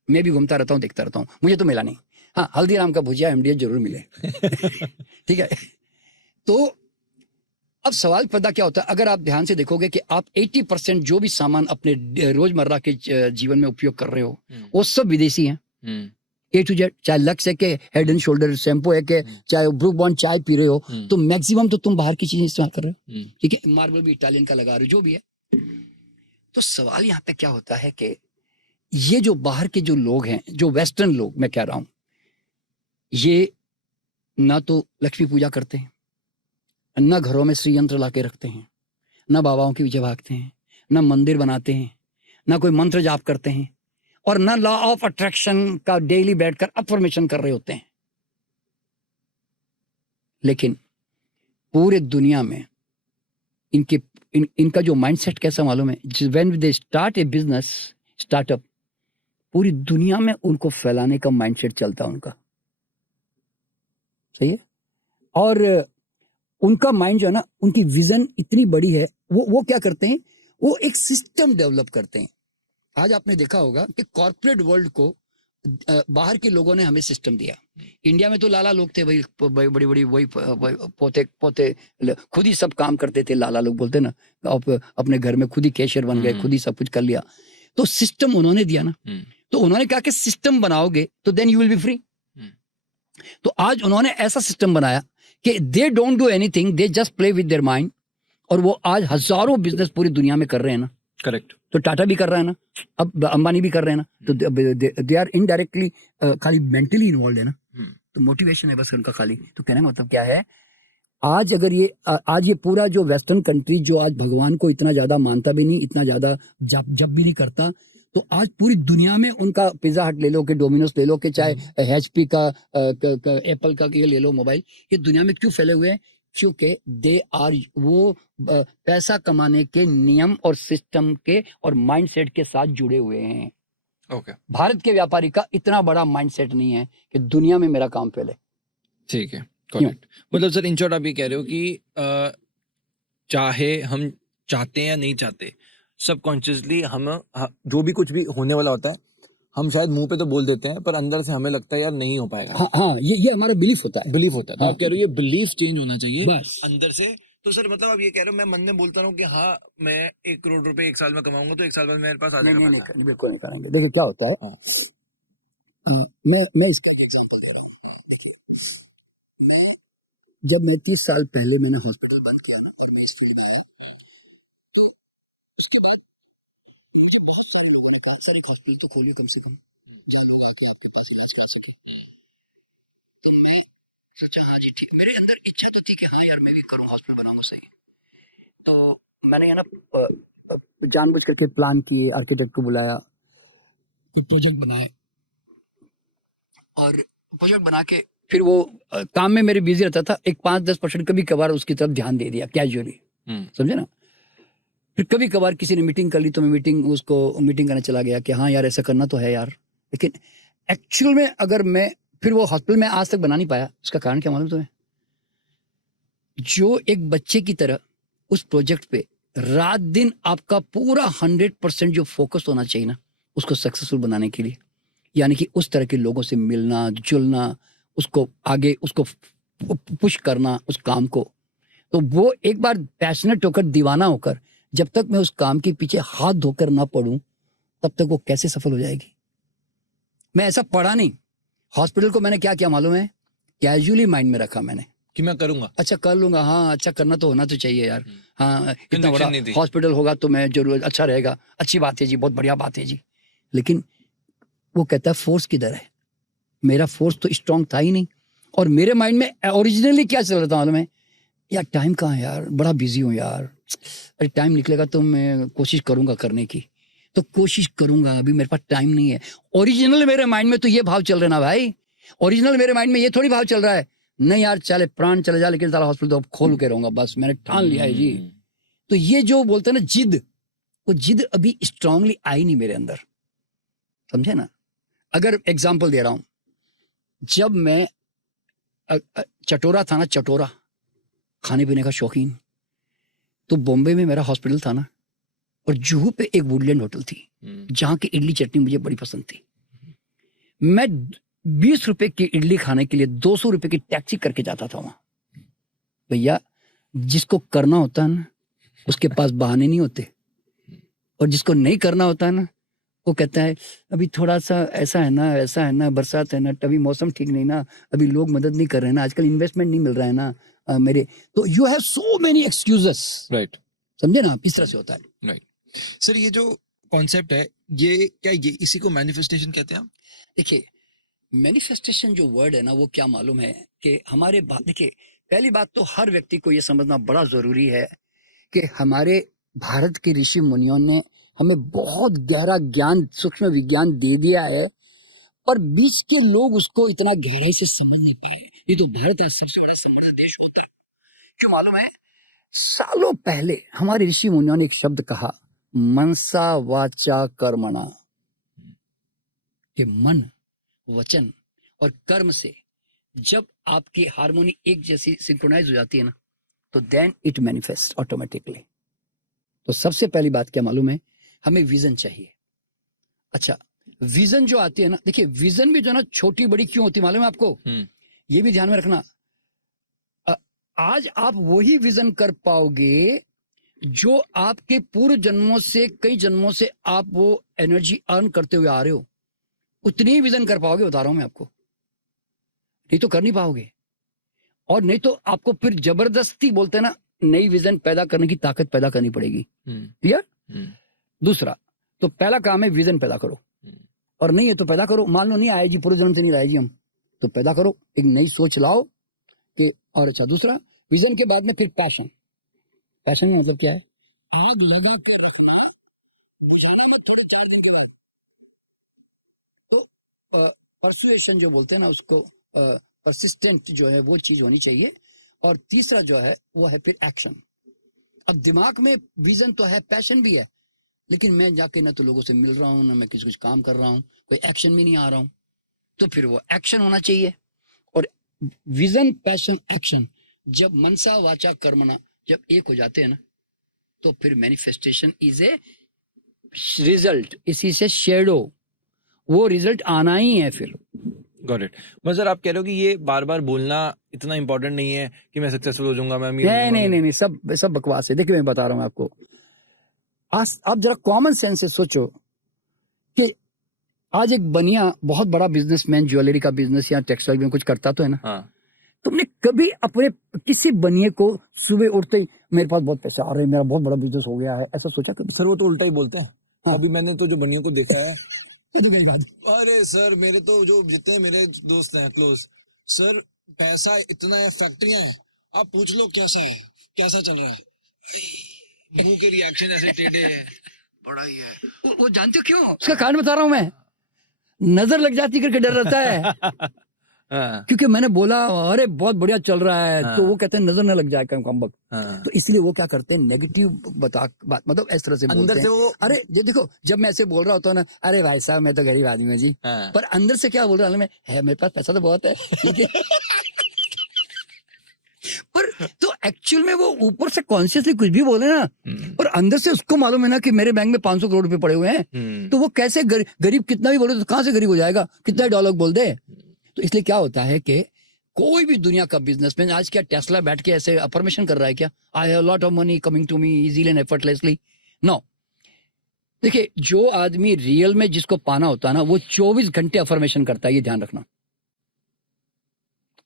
मैं भी घूमता रहता हूँ, देखता रहता हूँ, मुझे तो मिला नहीं। हाँ, हल्दीराम का भुजिया एमडीएच जरूर मिले। ठीक है। तो अब सवाल पैदा क्या होता है, अगर आप ध्यान से देखोगे कि आप 80% जो भी सामान अपने रोजमर्रा के जीवन में उपयोग कर रहे हो, वो सब विदेशी हैं, A to Z। चाहे लक्स है कि हेड एंड शोल्डर शैम्पू है कि चाहे ब्रूक बॉन्ड चाय पी रहे हो, तो मैक्सिमम तो तुम बाहर की चीजें इस्तेमाल कर रहे हो। ठीक है, मार्बल भी इटालियन का लगा रहे हो, जो भी है। तो सवाल यहाँ पे क्या होता है कि ये जो बाहर के जो लोग हैं, जो वेस्टर्न लोग मैं कह रहा हूं, ये ना तो लक्ष्मी पूजा करते हैं, ना घरों में श्री यंत्र ला के रखते हैं, ना बाबाओं के पीछे भागते हैं, ना मंदिर बनाते हैं, ना कोई मंत्र जाप करते हैं, और ना लॉ ऑफ अट्रैक्शन का डेली बैठकर अफर्मेशन कर रहे होते हैं। लेकिन पूरे दुनिया में इनका जो माइंडसेट कैसा मालूम है, when they start A business startup, पूरी दुनिया में उनको फैलाने का माइंडसेट चलता है उनका, सही है। और उनका माइंड जो है ना, उनकी विजन इतनी बड़ी है, वो क्या करते हैं, वो एक सिस्टम डेवलप करते हैं। आज आपने देखा होगा कि कॉर्पोरेट वर्ल्ड को बाहर के लोगों ने हमें सिस्टम दिया। इंडिया में तो लाला लोग थे, वही बड़ी बड़ी वही पोते खुद ही सब काम करते थे, लाला लोग बोलते ना, अपने घर में खुद ही कैशियर बन गए, खुद ही सब कुछ कर लिया। तो सिस्टम उन्होंने दिया ना, तो उन्होंने कहा कि सिस्टम बनाओगे तो then you will be free. तो आज उन्होंने ऐसा सिस्टम बनाया कि they don't do anything, they just play with their mind, और वो आज हजारों बिजनेस पूरी दुनिया में कर रहे हैं ना। करेक्ट। तो टाटा भी कर रहा है ना, अब अंबानी भी कर रहे हैं ना, तो दे आर इनडायरेक्टली खाली मेंटली इन्वॉल्व है ना। तो मोटिवेशन है बस उनका खाली। तो कहने का मतलब क्या है, आज अगर ये पूरा जो वेस्टर्न कंट्री जो आज भगवान को इतना ज्यादा मानता भी नहीं, इतना ज्यादा जब भी नहीं करता, तो आज पूरी दुनिया में उनका पिज्जा हट ले लो, कि डोमिनोज ले लो, कि चाहे HP का एप्पल का ये ले लो मोबाइल, ये दुनिया में क्यों फैले हुए हैं? क्योंकि दे आर वो पैसा कमाने के नियम और सिस्टम के और माइंडसेट के साथ जुड़े हुए हैं। ओके। भारत के व्यापारी का इतना बड़ा माइंडसेट नहीं है कि दुनिया में मेरा काम फैले। ठीक है, करेक्ट। मतलब सर इन शॉर्ट आप ये कह रहे हो कि चाहे हम चाहते हैं या नहीं चाहते, सबकॉन्शियसली हम जो भी कुछ भी होने वाला होता है, हम शायद मुंह पे तो बोल देते हैं, पर अंदर से हमें लगता है यार नहीं हो पाएगा। हाँ, ये हमारा बिलीफ होता है। बिलीफ होता है। तो हाँ, आप कह रहे हो ये बिलीफ चेंज होना चाहिए बस अंदर से। तो सर मतलब आप ये कह रहे हो मैं मन में बोलता रहूं कि हाँ मैं 1 करोड़ रुपए 1 साल में कमाऊंगा, तो 1 साल बाद मेरे पास आ जाएगा पैसा? नहीं, बिल्कुल नहीं करेंगे। देखिए क्या होता है, हाँ। मैं इसका एक एग्जांपल दे रहा हूँ। हाँ। देखिए, जब मैं 30 साल पहले मैंने हॉस्पिटल बंद किया ना, और मैं इस फील्ड में आया, तो उसके बाद मुझे बहुत सारे लोगों ने कहा सर एक हॉस्पिटल तो खोलिए कम से कम, जहाँ लोग आके आपके पास इलाज करा सके। तो मैं सोचा हाँ जी ठीक, मेरे अंदर इच्छा तो थी कि हाँ यार मैं भी करूँ, हॉस्पिटल बनाऊंगा सही। तो मैंने ये ना जानबूझ करके प्लान किए, आर्किटेक्ट को बुलाया, कोई प्रोजेक्ट बनाए, और प्रोजेक्ट बना के फिर वो काम में मेरे बिजी रहता था। एक 5-10% कभी कभार उसकी तरफ ध्यान दे दिया कैजुअली, समझे ना। फिर कभी कभार किसी ने मीटिंग कर ली तो मैं मीटिंग करने चला गया कि हाँ यार ऐसा करना तो है यार। लेकिन एक्चुअल में अगर मैं फिर वो हॉस्पिटल में आज तक बना नहीं पाया, उसका कारण क्या मालूम तुम्हें? जो एक बच्चे की तरह उस प्रोजेक्ट पे रात दिन आपका पूरा 100% जो फोकस होना चाहिए ना, उसको सक्सेसफुल बनाने के लिए, यानी कि उस तरह के लोगों से मिलना जुलना, उसको आगे उसको पुश करना उस काम को, तो वो एक बार पैशनेट होकर, दीवाना होकर, जब तक मैं उस काम के पीछे हाथ धोकर ना पड़ूं, तब तक वो कैसे सफल हो जाएगी? मैं ऐसा पढ़ा नहीं। हॉस्पिटल को मैंने क्या किया मालूम है? कैजुअली माइंड में रखा मैंने कि मैं करूंगा, अच्छा कर लूंगा, हाँ अच्छा करना तो होना तो चाहिए यार, हाँ इतना बड़ा हॉस्पिटल होगा तो मैं जरूर अच्छा रहेगा, अच्छी बात है जी, बहुत बढ़िया बात है जी। लेकिन वो कहता है फोर्स किधर है? मेरा फोर्स तो स्ट्रांग था ही नहीं। और मेरे माइंड में ओरिजिनली क्या चल रहा था मालूम है? यार टाइम कहाँ है यार, बड़ा बिजी हूँ यार, अरे टाइम निकलेगा तो मैं कोशिश करूंगा करने की, तो कोशिश करूंगा, अभी मेरे पास टाइम नहीं है। ओरिजिनल मेरे माइंड में तो ये भाव चल रहे ना भाई, ओरिजिनल मेरे माइंड में ये थोड़ी भाव चल रहा है, नहीं यार चाहे प्राण चले जाए लेकिन साला हॉस्पिटल तो अब खोल के रहूंगा, बस मैंने ठान लिया है जी। तो ये जो बोलते हैं ना जिद, वो जिद अभी स्ट्रांगली आई नहीं मेरे अंदर, समझे ना। अगर एग्जाम्पल दे रहा हूं, जब मैं चटोरा था ना, चटोरा खाने पीने का शौकीन, तो बॉम्बे में मेरा हॉस्पिटल था ना, और जुहू पे एक वुडलैंड होटल थी जहां की इडली चटनी मुझे बड़ी पसंद थी। मैं 20 रुपए की इडली खाने के लिए 200 रुपए की टैक्सी करके जाता था वहां। भैया जिसको करना होता है ना, उसके पास बहाने नहीं होते, और जिसको नहीं करना होता है ना, वो कहता है अभी थोड़ा सा ऐसा है ना, ऐसा है ना, बरसात है ना, अभी मौसम ठीक नहीं ना, अभी लोग मदद नहीं कर रहे हैं ना, आजकल इन्वेस्टमेंट नहीं मिल रहा है ना मेरे, तो you have so many excuses, right, समझे ना आप। इस तरह से होता है, राइट। सर ये जो कॉन्सेप्ट है, ये क्या ये इसी को मैनिफेस्टेशन कहते हैं हम? देखिए मैनिफेस्टेशन जो वर्ड है ना, वो क्या मालूम है कि हमारे देखिए पहली बात तो हर व्यक्ति को यह समझना बड़ा जरूरी है कि हमारे भारत के ऋषि मुनियों ने हमें बहुत गहरा ज्ञान, सूक्ष्म विज्ञान दे दिया है, पर बीच के लोग उसको इतना गहराई से समझ नहीं पाए। नहीं तो भारत आज सबसे बड़ा समृद्ध देश होता। क्यों मालूम है? सालों पहले हमारे ऋषि मुनियों ने एक शब्द कहा, मनसा वाचा कर्मणा, कि मन, वचन और कर्म से जब आपकी हार्मोनी एक जैसी सिंक्रोनाइज हो जाती है ना, तो देन इट मैनिफेस्ट ऑटोमेटिकली। तो सबसे पहली बात क्या मालूम है? हमें विजन चाहिए। अच्छा, विजन जो आती है ना, देखिए विजन भी जो ना छोटी बड़ी क्यों होती मालूम है आपको? ये भी ध्यान में रखना। आज आप वही विजन कर पाओगे जो आपके पूर्व जन्मों से, कई जन्मों से आप वो एनर्जी अर्न करते हुए आ रहे हो, उतनी ही विजन कर पाओगे, बता रहा हूं मैं आपको। नहीं तो कर नहीं पाओगे। और नहीं तो आपको फिर जबरदस्ती, बोलते हैं ना, नई विजन पैदा करने की ताकत पैदा करनी पड़ेगी। क्लियर? दूसरा, तो पहला काम है विजन पैदा करो, और नहीं है तो पैदा करो। मान लो नहीं आए जी, पूरे जन्म से नहीं लाए जी हम, तो पैदा करो, एक नई सोच लाओ कि। और अच्छा, दूसरा विजन के बाद में फिर पैशन। पैशन का मतलब क्या है? आग लगा के रखना, बुझाना मत थोड़े 4 दिन के बाद। तो परसुएशन जो बोलते हैं ना उसको, परसिस्टेंट जो है वो चीज होनी चाहिए। और तीसरा जो है वो है फिर एक्शन। अब दिमाग में विजन तो है, पैशन भी है, लेकिन मैं जाके ना तो लोगों से मिल रहा हूं, ना मैं किसी कुछ काम कर रहा हूं, कोई एक्शन में नहीं आ रहा हूं, तो फिर वो एक्शन होना चाहिए। और विजन, पैशन, एक्शन जब मनसा वाचा कर्मणा जब एक हो जाते हैं ना, तो फिर मैनिफेस्टेशन इज ए रिजल्ट। इसी से शेडो, वो रिजल्ट आना ही है फिर। Got it. मतलब सर आप कह रहे हो कि ये बार बार बोलना इतना इंपॉर्टेंट नहीं है कि मैं सक्सेसफुल हो जाऊंगा, मैं अमीर हो जाऊंगा। नहीं, सब बकवास है। देखिए मैं बता रहा हूं आपको, आज आप जरा कॉमन सेंस से सोचो कि आज एक बनिया बहुत बड़ा बिजनेसमैन, ज्वेलरी का बिजनेस या टेक्सटाइल में कुछ करता तो है ना। हाँ। तुमने कभी अपने किसी बनिए को सुबह उठते ही मेरे पास बहुत पैसे आ रहे हैं, मेरा बहुत बड़ा बिजनेस हो गया है, ऐसा सोचा कभी? सर वो तो उल्टा ही बोलते हैं। हाँ। अभी मैंने तो जो बनियों को देखा है तो गई बात। अरे सर मेरे तो जो जितने मेरे दोस्त हैं क्लोज, सर पैसा इतना है, फैक्ट्रियां हैं, आप पूछ लो कैसा है, कैसा चल रहा है, मुंह के रिएक्शन ऐसे टेढ़े हैं, बड़ा ही है। वो जानते हो क्यों? उसका कारण बता रहा हूं मैं। नजर लग जाती करके डर रहता है। हाँ। क्योंकि मैंने बोला अरे बहुत बढ़िया चल रहा है, हाँ। तो वो कहते हैं नजर न लग जाए कम वक्त। हाँ। तो इसलिए वो क्या करते हैं, नेगेटिव मतलब इस तरह से अंदर बोलते से हैं। वो अरे ये देखो, जब मैं ऐसे बोल रहा होता हूँ ना, अरे भाई साहब मैं तो गरीब आदमी हूँ जी, हाँ। पर अंदर से क्या बोल रहा हूँ मैं, है मेरे पास पैसा तो बहुत है, लेकिन पर तो एक्चुअल में वो ऊपर से कॉन्शियसली कुछ भी बोले ना, और अंदर से उसको मालूम है ना कि मेरे बैंक में 500 करोड़ रुपए पड़े हुए हैं, तो वो कैसे गरीब कितना भी बोले तो कहां से गरीब हो जाएगा, कितना डायलॉग बोल दे। तो इसलिए क्या होता है कि कोई भी दुनिया का बिजनेसमैन आज क्या टेस्ला बैठ के ऐसे अफर्मेशन कर रहा है क्या, I have lot of money coming to me easily and effortlessly? No. देखिए जो आदमी रियल में जिसको पाना होता है ना, वो 24 घंटे अफर्मेशन करता है, ये ध्यान रखना।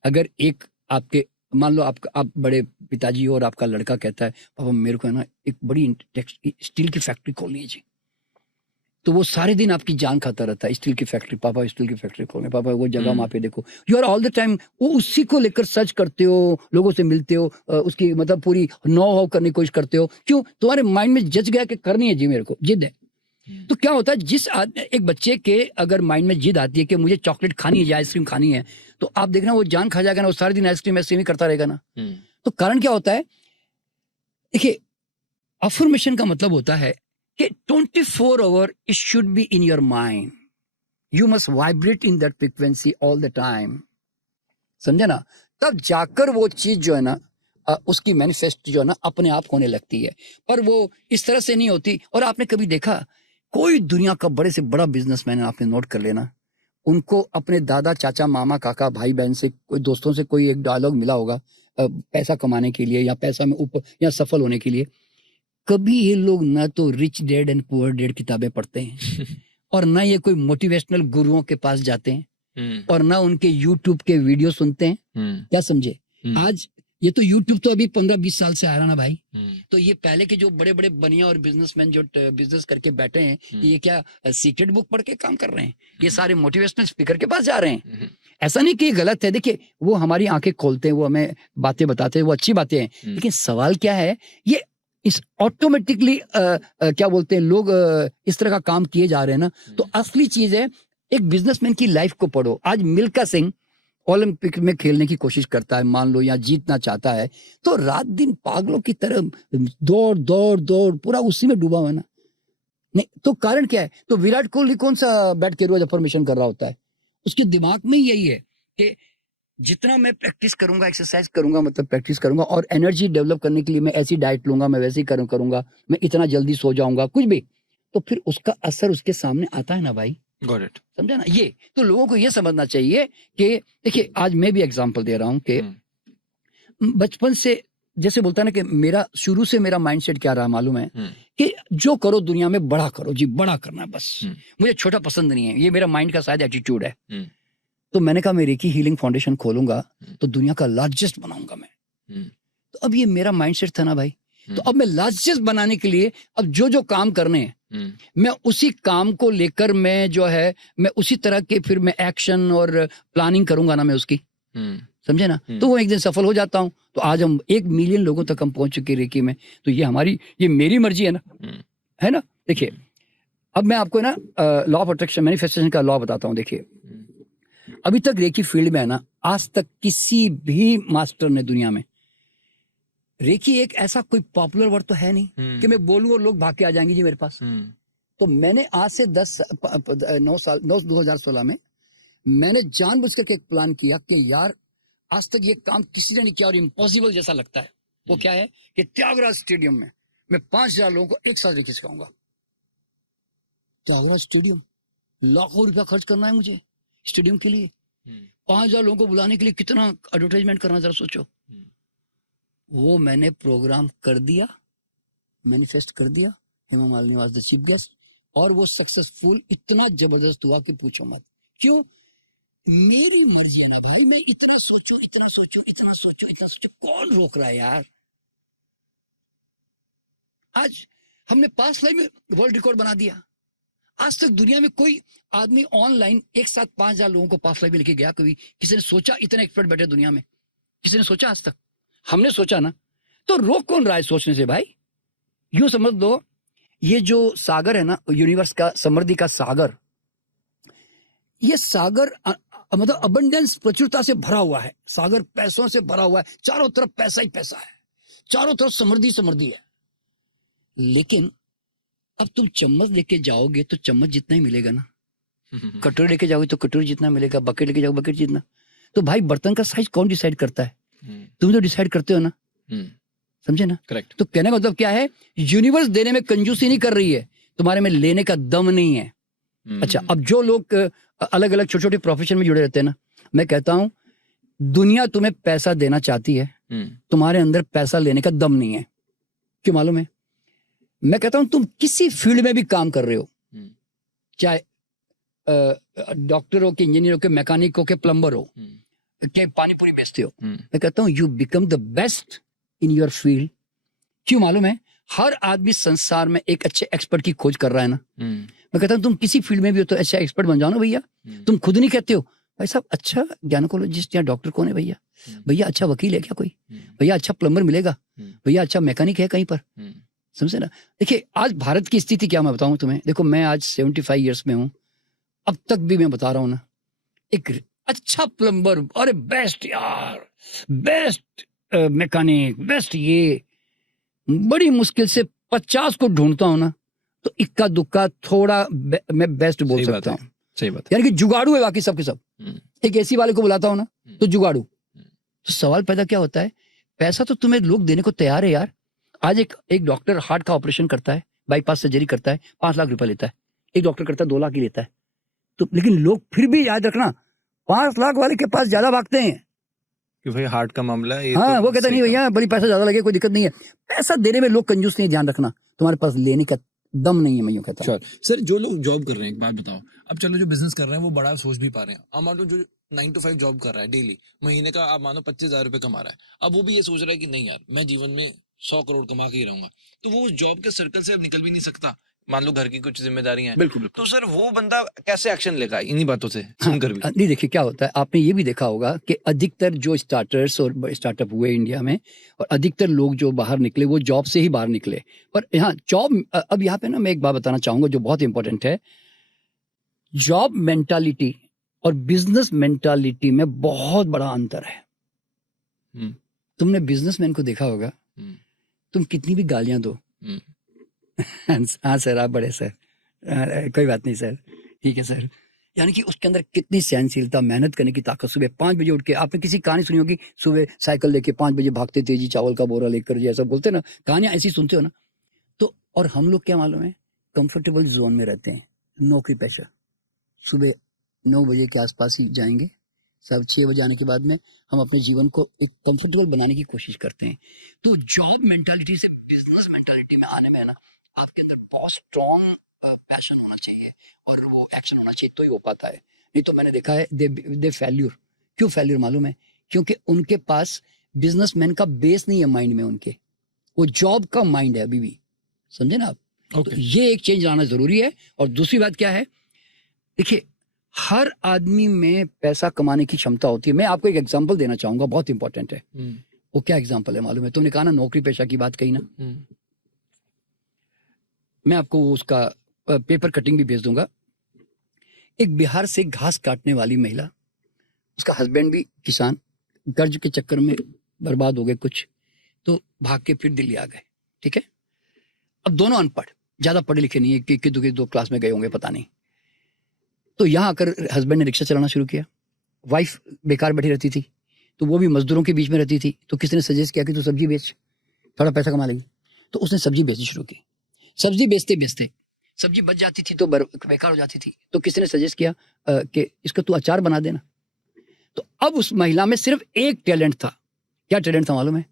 अगर एक आपके, मान लो आप बड़े पिताजी हो और आपका लड़का कहता है पापा मेरे को है ना एक बड़ी स्टील की फैक्ट्री खोलनी है जी, तो वो सारे दिन आपकी जान खाता रहता है, स्टील की फैक्ट्री, पापा स्टील की फैक्ट्री खोलने, पापा वो जगह वहां पे देखो, you are all the time वो उसी को लेकर सर्च करते हो, लोगों से मिलते हो, उसकी मतलब पूरी नो हाउ करने की कोशिश करते हो। क्यों? तुम्हारे माइंड में जज गया कि करनी है जी, मेरे को जिद है। तो क्या होता है, जिस एक बच्चे के अगर माइंड में जिद आती है कि मुझे चॉकलेट खानी है या आइसक्रीम खानी है, तो आप देखना वो जान खा जाएगा ना, वो सारे दिन आइसक्रीम ही करता रहेगा ना। तो कारण क्या होता है? देखिए अफर्मेशन का मतलब होता है कि 24 hour it should be in your mind, you must vibrate in that frequency all the time, समझे ना? तब जाकर वो चीज जो है ना उसकी मैनिफेस्ट जो है ना अपने आप होने लगती है, पर वो इस तरह से नहीं होती। और आपने कभी देखा कोई दुनिया का बड़े से बड़ा बिजनेसमैन, आपने नोट कर लेना, उनको अपने दादा चाचा मामा काका भाई बहन से, कोई दोस्तों से कोई एक डायलॉग मिला होगा पैसा कमाने के लिए या पैसा में ऊपर या सफल होने के लिए। कभी ये लोग ना तो rich dad and poor dad किताबें पढ़ते हैं और ना ये कोई मोटिवेशनल गुरुओं के पास जाते हैं और ना उनके यूट्यूब के वीडियो सुनते हैं। क्या समझे? आज ये तो यूट्यूब तो अभी 15-20 साल से आ रहा ना भाई, तो ये पहले के जो बड़े बड़े बनिया और बिजनेसमैन जो बिजनेस करके बैठे हैं, ये क्या सीक्रेट बुक पढ़ के काम कर रहे हैं? ये सारे मोटिवेशनल स्पीकर के पास जा रहे हैं। ऐसा नहीं कि ये गलत है, देखिए वो हमारी आंखें खोलते हैं, वो हमें बातें बताते हैं, वो अच्छी बातें हैं, लेकिन सवाल क्या है, ये इस ऑटोमेटिकली क्या बोलते हैं लोग इस तरह का काम किए जा रहे हैं ना। तो असली चीज है, एक बिजनेसमैन की लाइफ को पढ़ो। आज मिल्खा सिंह ओलंपिक में खेलने की कोशिश करता है, मान लो, या जीतना चाहता है, तो रात दिन पागलों की तरह दौड़ दौड़ दौड़ पूरा उसी में डूबा हुआ है ना। नहीं तो कारण क्या है, तो विराट कोहली कौन सा बैठ के रोज अफर्मेशन कर रहा होता है, उसके दिमाग में यही है कि जितना मैं प्रैक्टिस करूंगा, एक्सरसाइज करूंगा, मतलब प्रैक्टिस करूंगा, और एनर्जी डेवलप करने के लिए मैं ऐसी डाइट लूंगा, मैं वैसे ही करूंगा, मैं इतना जल्दी सो जाऊंगा, कुछ भी, तो फिर उसका असर उसके सामने आता है ना भाई। गॉट इट, समझा ना। ये तो लोगों को ये समझना चाहिए कि देखिए, आज मैं भी एग्जांपल दे रहा हूं कि बचपन से, जैसे बोलता है ना कि मेरा शुरू से मेरा माइंडसेट क्या रहा मालूम है, कि जो करो दुनिया में बड़ा करो जी, बड़ा करना है बस, मुझे छोटा पसंद नहीं है, ये मेरा माइंड का शायद एटीट्यूड है। तो मैंने कहा मैं रेकी हीलिंग फाउंडेशन खोलूंगा तो दुनिया का लार्जेस्ट बनाऊंगा मैं। तो अब ये मेरा माइंडसेट था ना भाई, तो अब मैं लार्जेस्ट बनाने के लिए अब जो काम करने हैं, मैं उसी काम को लेकर मैं जो है, मैं उसी तरह के फिर मैं एक्शन और प्लानिंग करूंगा ना मैं उसकी, समझे ना। तो वो एक दिन सफल हो जाता हूं। तो आज हम 1 मिलियन लोगों तक हम पहुंच चुके रेकी में। तो ये मेरी मर्जी है ना, है ना। देखिए अब मैं आपको ना लॉ ऑफ अट्रैक्शन, मैनिफेस्टेशन का लॉ बताता हूं। देखिए अभी तक रेकी फील्ड में है ना, आज तक किसी भी मास्टर ने दुनिया में, रेकी एक ऐसा कोई पॉपुलर वर्ड तो है नहीं कि मैं बोलूं और लोग भाग के आ जाएंगे जी मेरे पास। तो मैंने आज से 2016 में मैंने जानबूझकर के एक प्लान किया कि यार आज तक ये काम किसी ने नहीं किया और इम्पॉसिबल जैसा लगता है। वो क्या है कि त्यागराज स्टेडियम में मैं 5000 लोगों को एक साथ रेकी सिखाऊंगा। त्यागराज स्टेडियम, लाखों रुपया खर्च करना है मुझे स्टेडियम के लिए, 5000 लोगों को बुलाने के लिए कितना एडवर्टाइजमेंट करना, जरा सोचो। वो मैंने प्रोग्राम कर दिया, मैनिफेस्ट कर दिया, Hema Malini was the chief guest, और वो सक्सेसफुल इतना जबरदस्त हुआ कि पूछो मत। क्यों? मेरी मर्जी है ना भाई, मैं इतना सोचूं, कौन रोक रहा है यार। आज हमने पास्ट लाइफ में वर्ल्ड रिकॉर्ड बना दिया। आज तक दुनिया में कोई आदमी ऑनलाइन एक साथ 5000 लोगों को पास्ट लाइफ में लेके गया? कभी किसी ने सोचा? इतने एक्सपर्ट बैठे दुनिया में, किसी ने सोचा आज तक? हमने सोचा ना। तो रोक कौन रहा है सोचने से भाई? यूं समझ दो, ये जो सागर है ना, यूनिवर्स का, समृद्धि का सागर, ये सागर मतलब अबंडेंस, प्रचुरता से भरा हुआ है। सागर पैसों से भरा हुआ है, चारों तरफ पैसा ही पैसा है, चारों तरफ समृद्धि है। लेकिन अब तुम चम्मच लेके जाओगे तो चम्मच जितना ही मिलेगा ना, कटोरी लेके जाओगे तो कटोरी जितना मिलेगा, बकेट लेके जाओगे बकेट जितना। तो भाई बर्तन का साइज कौन डिसाइड करता है? तुम तो डिसाइड करते हो ना, समझे ना। करेक्ट। तो कहने का मतलब क्या है, यूनिवर्स देने में कंजूसी नहीं कर रही है, तुम्हारे में लेने का दम नहीं है। अच्छा, अब जो लोग अलग अलग छोटे छोटे प्रोफेशन में जुड़े रहते हैं ना, मैं कहता हूं दुनिया तुम्हें पैसा देना चाहती है, तुम्हारे अंदर पैसा लेने का दम नहीं है। क्यों मालूम है? मैं कहता हूं तुम किसी फील्ड में भी काम कर रहे हो, चाहे डॉक्टर हो, के इंजीनियर हो, के मैकेनिक हो, के प्लम्बर हो, के पानी पूरी बेचते हो, मैं कहता हूं you become the best in your field. क्यों मालूम है? हर आदमी संसार में एक अच्छे एक्सपर्ट की खोज कर रहा है ना। मैं कहता हूं तुम किसी फील्ड में भी हो तो अच्छा एक्सपर्ट बन जाओ ना भैया। तुम खुद नहीं कहते हो भाई साहब अच्छा गायनेकोलॉजिस्ट या डॉक्टर कौन है भैया? भैया अच्छा वकील है क्या कोई? भैया अच्छा प्लम्बर मिलेगा? भैया अच्छा मैकेनिक है कहीं पर? समझे ना। देखिए आज भारत की स्थिति क्या मैं बताऊं तुम्हें। देखो मैं आज 75 ईयर्स में हूं, अब तक भी मैं बता रहा हूं ना, एक अच्छा प्लम्बर, अरे बेस्ट यार, बेस्ट मैकेनिक, बेस्ट, ये बड़ी मुश्किल से 50 को ढूंढता हूं ना, तो इक्का दुक्का थोड़ा मैं बेस्ट बोल सकता हूँ। सही बात। यानी कि जुगाड़ू है बाकी सबके सब। एक एसी वाले को बुलाता हूं ना तो जुगाड़ू। तो सवाल पैदा क्या होता है, पैसा तो तुम्हें लोग देने को तैयार है यार। आज एक डॉक्टर हार्ट का ऑपरेशन करता है, बाईपास सर्जरी करता है, 5 लाख रुपए लेता है। एक डॉक्टर करता है 2 लाख ही लेता है। तो लेकिन लोग फिर भी याद रखना 5 लाख वाले के पास ज्यादा भागते हैं कि भाई हार्ट का मामला है। हाँ, तो वो कहता नहीं भैया बड़ी पैसा ज्यादा लगे कोई दिक्कत नहीं है। पैसा देने में लोग कंजूस नहीं, ध्यान रखना तुम्हारे पास लेने का दम नहीं है, मैं यूं कहता हूं। सर जो लोग जॉब कर रहे हैं, एक बात बताओ, अब चलो जो बिजनेस कर रहे हैं वो बड़ा सोच भी पा रहे हैं। अब मान लो जो 9 to 5 जॉब कर रहा है डेली, महीने का आप मानो 25,000 रुपए कमा रहा है, अब वो भी ये सोच रहा है कि नहीं यार मैं जीवन में 100 करोड़ कमा के ही रहूंगा, तो वो उस जॉब के सर्कल से अब निकल भी नहीं सकता। मान लो घर की कुछ जिम्मेदारियां हैं, बिल्कुल बिल्कुल। तो सर वो बंदा कैसे एक्शन लेगा इन्हीं बातों से सुनकर भी? नहीं, देखिए क्या होता है, आपने ये भी देखा होगा कि अधिकतर जो स्टार्टर्स और स्टार्टअप हुए इंडिया में, और अधिकतर लोग जो बाहर निकले वो जॉब से ही बाहर निकले। पर यहाँ जॉब, अब यहाँ पे ना मैं एक बात बताना चाहूंगा जो बहुत इंपॉर्टेंट है। जॉब मेंटालिटी और बिजनेस मेंटालिटी में बहुत बड़ा अंतर है। हम्म, तुमने बिजनेसमैन को देखा होगा, हम्म, तुम कितनी भी गालियां दो, हम्म, हाँ सर आप बड़े सर, कोई बात नहीं सर, ठीक है सर, यानी कि उसके अंदर कितनी सहनशीलता, मेहनत करने की ताकत। सुबह 5 बजे उठ के, आपने किसी कहानी सुनी होगी, सुबह साइकिल लेके 5 बजे भागते तेजी चावल का बोरा लेकर, जैसा बोलते ना, कहानियां ऐसी सुनते हो ना। तो और हम लोग क्या मालूम है, कंफर्टेबल जोन में रहते हैं, नौकरी पेशा। सुबह 9 बजे के आसपास ही जाएंगे, सब 6 बजे आने के बाद में हम अपने जीवन को एक कंफर्टेबल बनाने की कोशिश करते हैं। तो जॉब मेंटालिटी से बिजनेस मेंटालिटी में आने में है ना, आपके अंदर बहुत स्ट्रॉन्ग पैशन होना चाहिए और वो एक्शन होना चाहिए, तो ही हो पाता है। नहीं तो मैंने देखा है दे फेल्यूर। क्यों फेल्यूर मालूम है? क्योंकि उनके पास बिजनेसमैन का बेस नहीं है माइंड में, उनके वो जॉब का माइंड है अभी भी, समझे ना आप? ओके। तो ये एक चेंज लाना जरूरी है। और दूसरी बात क्या है, देखिए हर आदमी में पैसा कमाने की क्षमता होती है। मैं आपको एक एग्जांपल देना चाहूंगा, बहुत इंपॉर्टेंट है। वो क्या एग्जांपल है मालूम है? तुमने कहा ना नौकरी पेशा की बात कही ना, मैं आपको उसका पेपर कटिंग भी भेज दूंगा। एक बिहार से घास काटने वाली महिला, उसका हस्बैंड भी किसान, कर्ज के चक्कर में बर्बाद हो गए कुछ, तो भाग के फिर दिल्ली आ गए, ठीक है। अब दोनों अनपढ़, ज्यादा पढ़े लिखे नहीं है, कि दो क्लास में गए होंगे पता नहीं। तो यहाँ आकर हस्बैंड ने रिक्शा चलाना शुरू किया, वाइफ बेकार बैठी रहती थी, तो वो भी मजदूरों के बीच में रहती थी। तो किसी ने सजेस्ट किया कि तू सब्जी बेच, थोड़ा पैसा कमा लेगी। तो उसने सब्जी बेचनी शुरू की। सब्जी बेचते बेचते सब्जी बच जाती थी तो बेकार हो जाती थी। तो किसी ने सजेस्ट किया कि इसका तू अचार बना देना। तो अब उस महिला में सिर्फ एक टैलेंट था। क्या टैलेंट था मालूम है?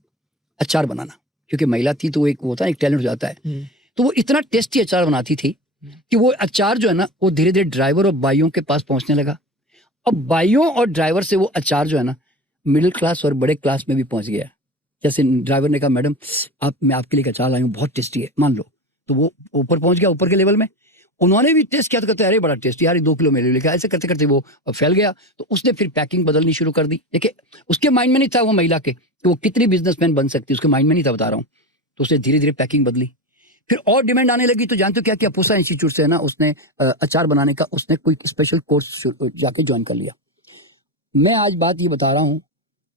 अचार बनाना। क्योंकि महिला थी तो एक होता है, एक टैलेंट हो जाता है। तो वो इतना टेस्टी अचार बनाती थी कि वो अचार जो है ना, वो धीरे धीरे ड्राइवर और बाइयों के पास पहुंचने लगा। अब बाइयों और ड्राइवर से वो अचार जो है ना, मिडिल क्लास और बड़े क्लास में भी पहुंच गया। जैसे ड्राइवर ने कहा, मैडम मैं आपके लिए अचार लाई हूँ, बहुत टेस्टी है, मान लो। तो वो ऊपर पहुंच गया, ऊपर के लेवल में। उन्होंने भी टेस्ट किया तो कहते अरे बड़ा टेस्टी यार, 2 किलो मेरे लिए लेकर। ऐसे करते करते वो फैल गया। तो उसने फिर पैकिंग बदलनी शुरू कर दी। देखिए उसके माइंड में नहीं था वो महिला के कि वो कितनी बिजनेसमैन बन सकती है, उसके माइंड में नहीं था, बता रहा हूँ। तो उसने धीरे धीरे पैकिंग बदली। फिर और डिमांड आने लगी। तो जानते हो क्या किया? पूसा इंस्टीट्यूट से है ना, उसने अचार बनाने का उसने कोई स्पेशल कोर्स जाके ज्वाइन कर लिया। मैं आज बात ये बता रहा हूँ,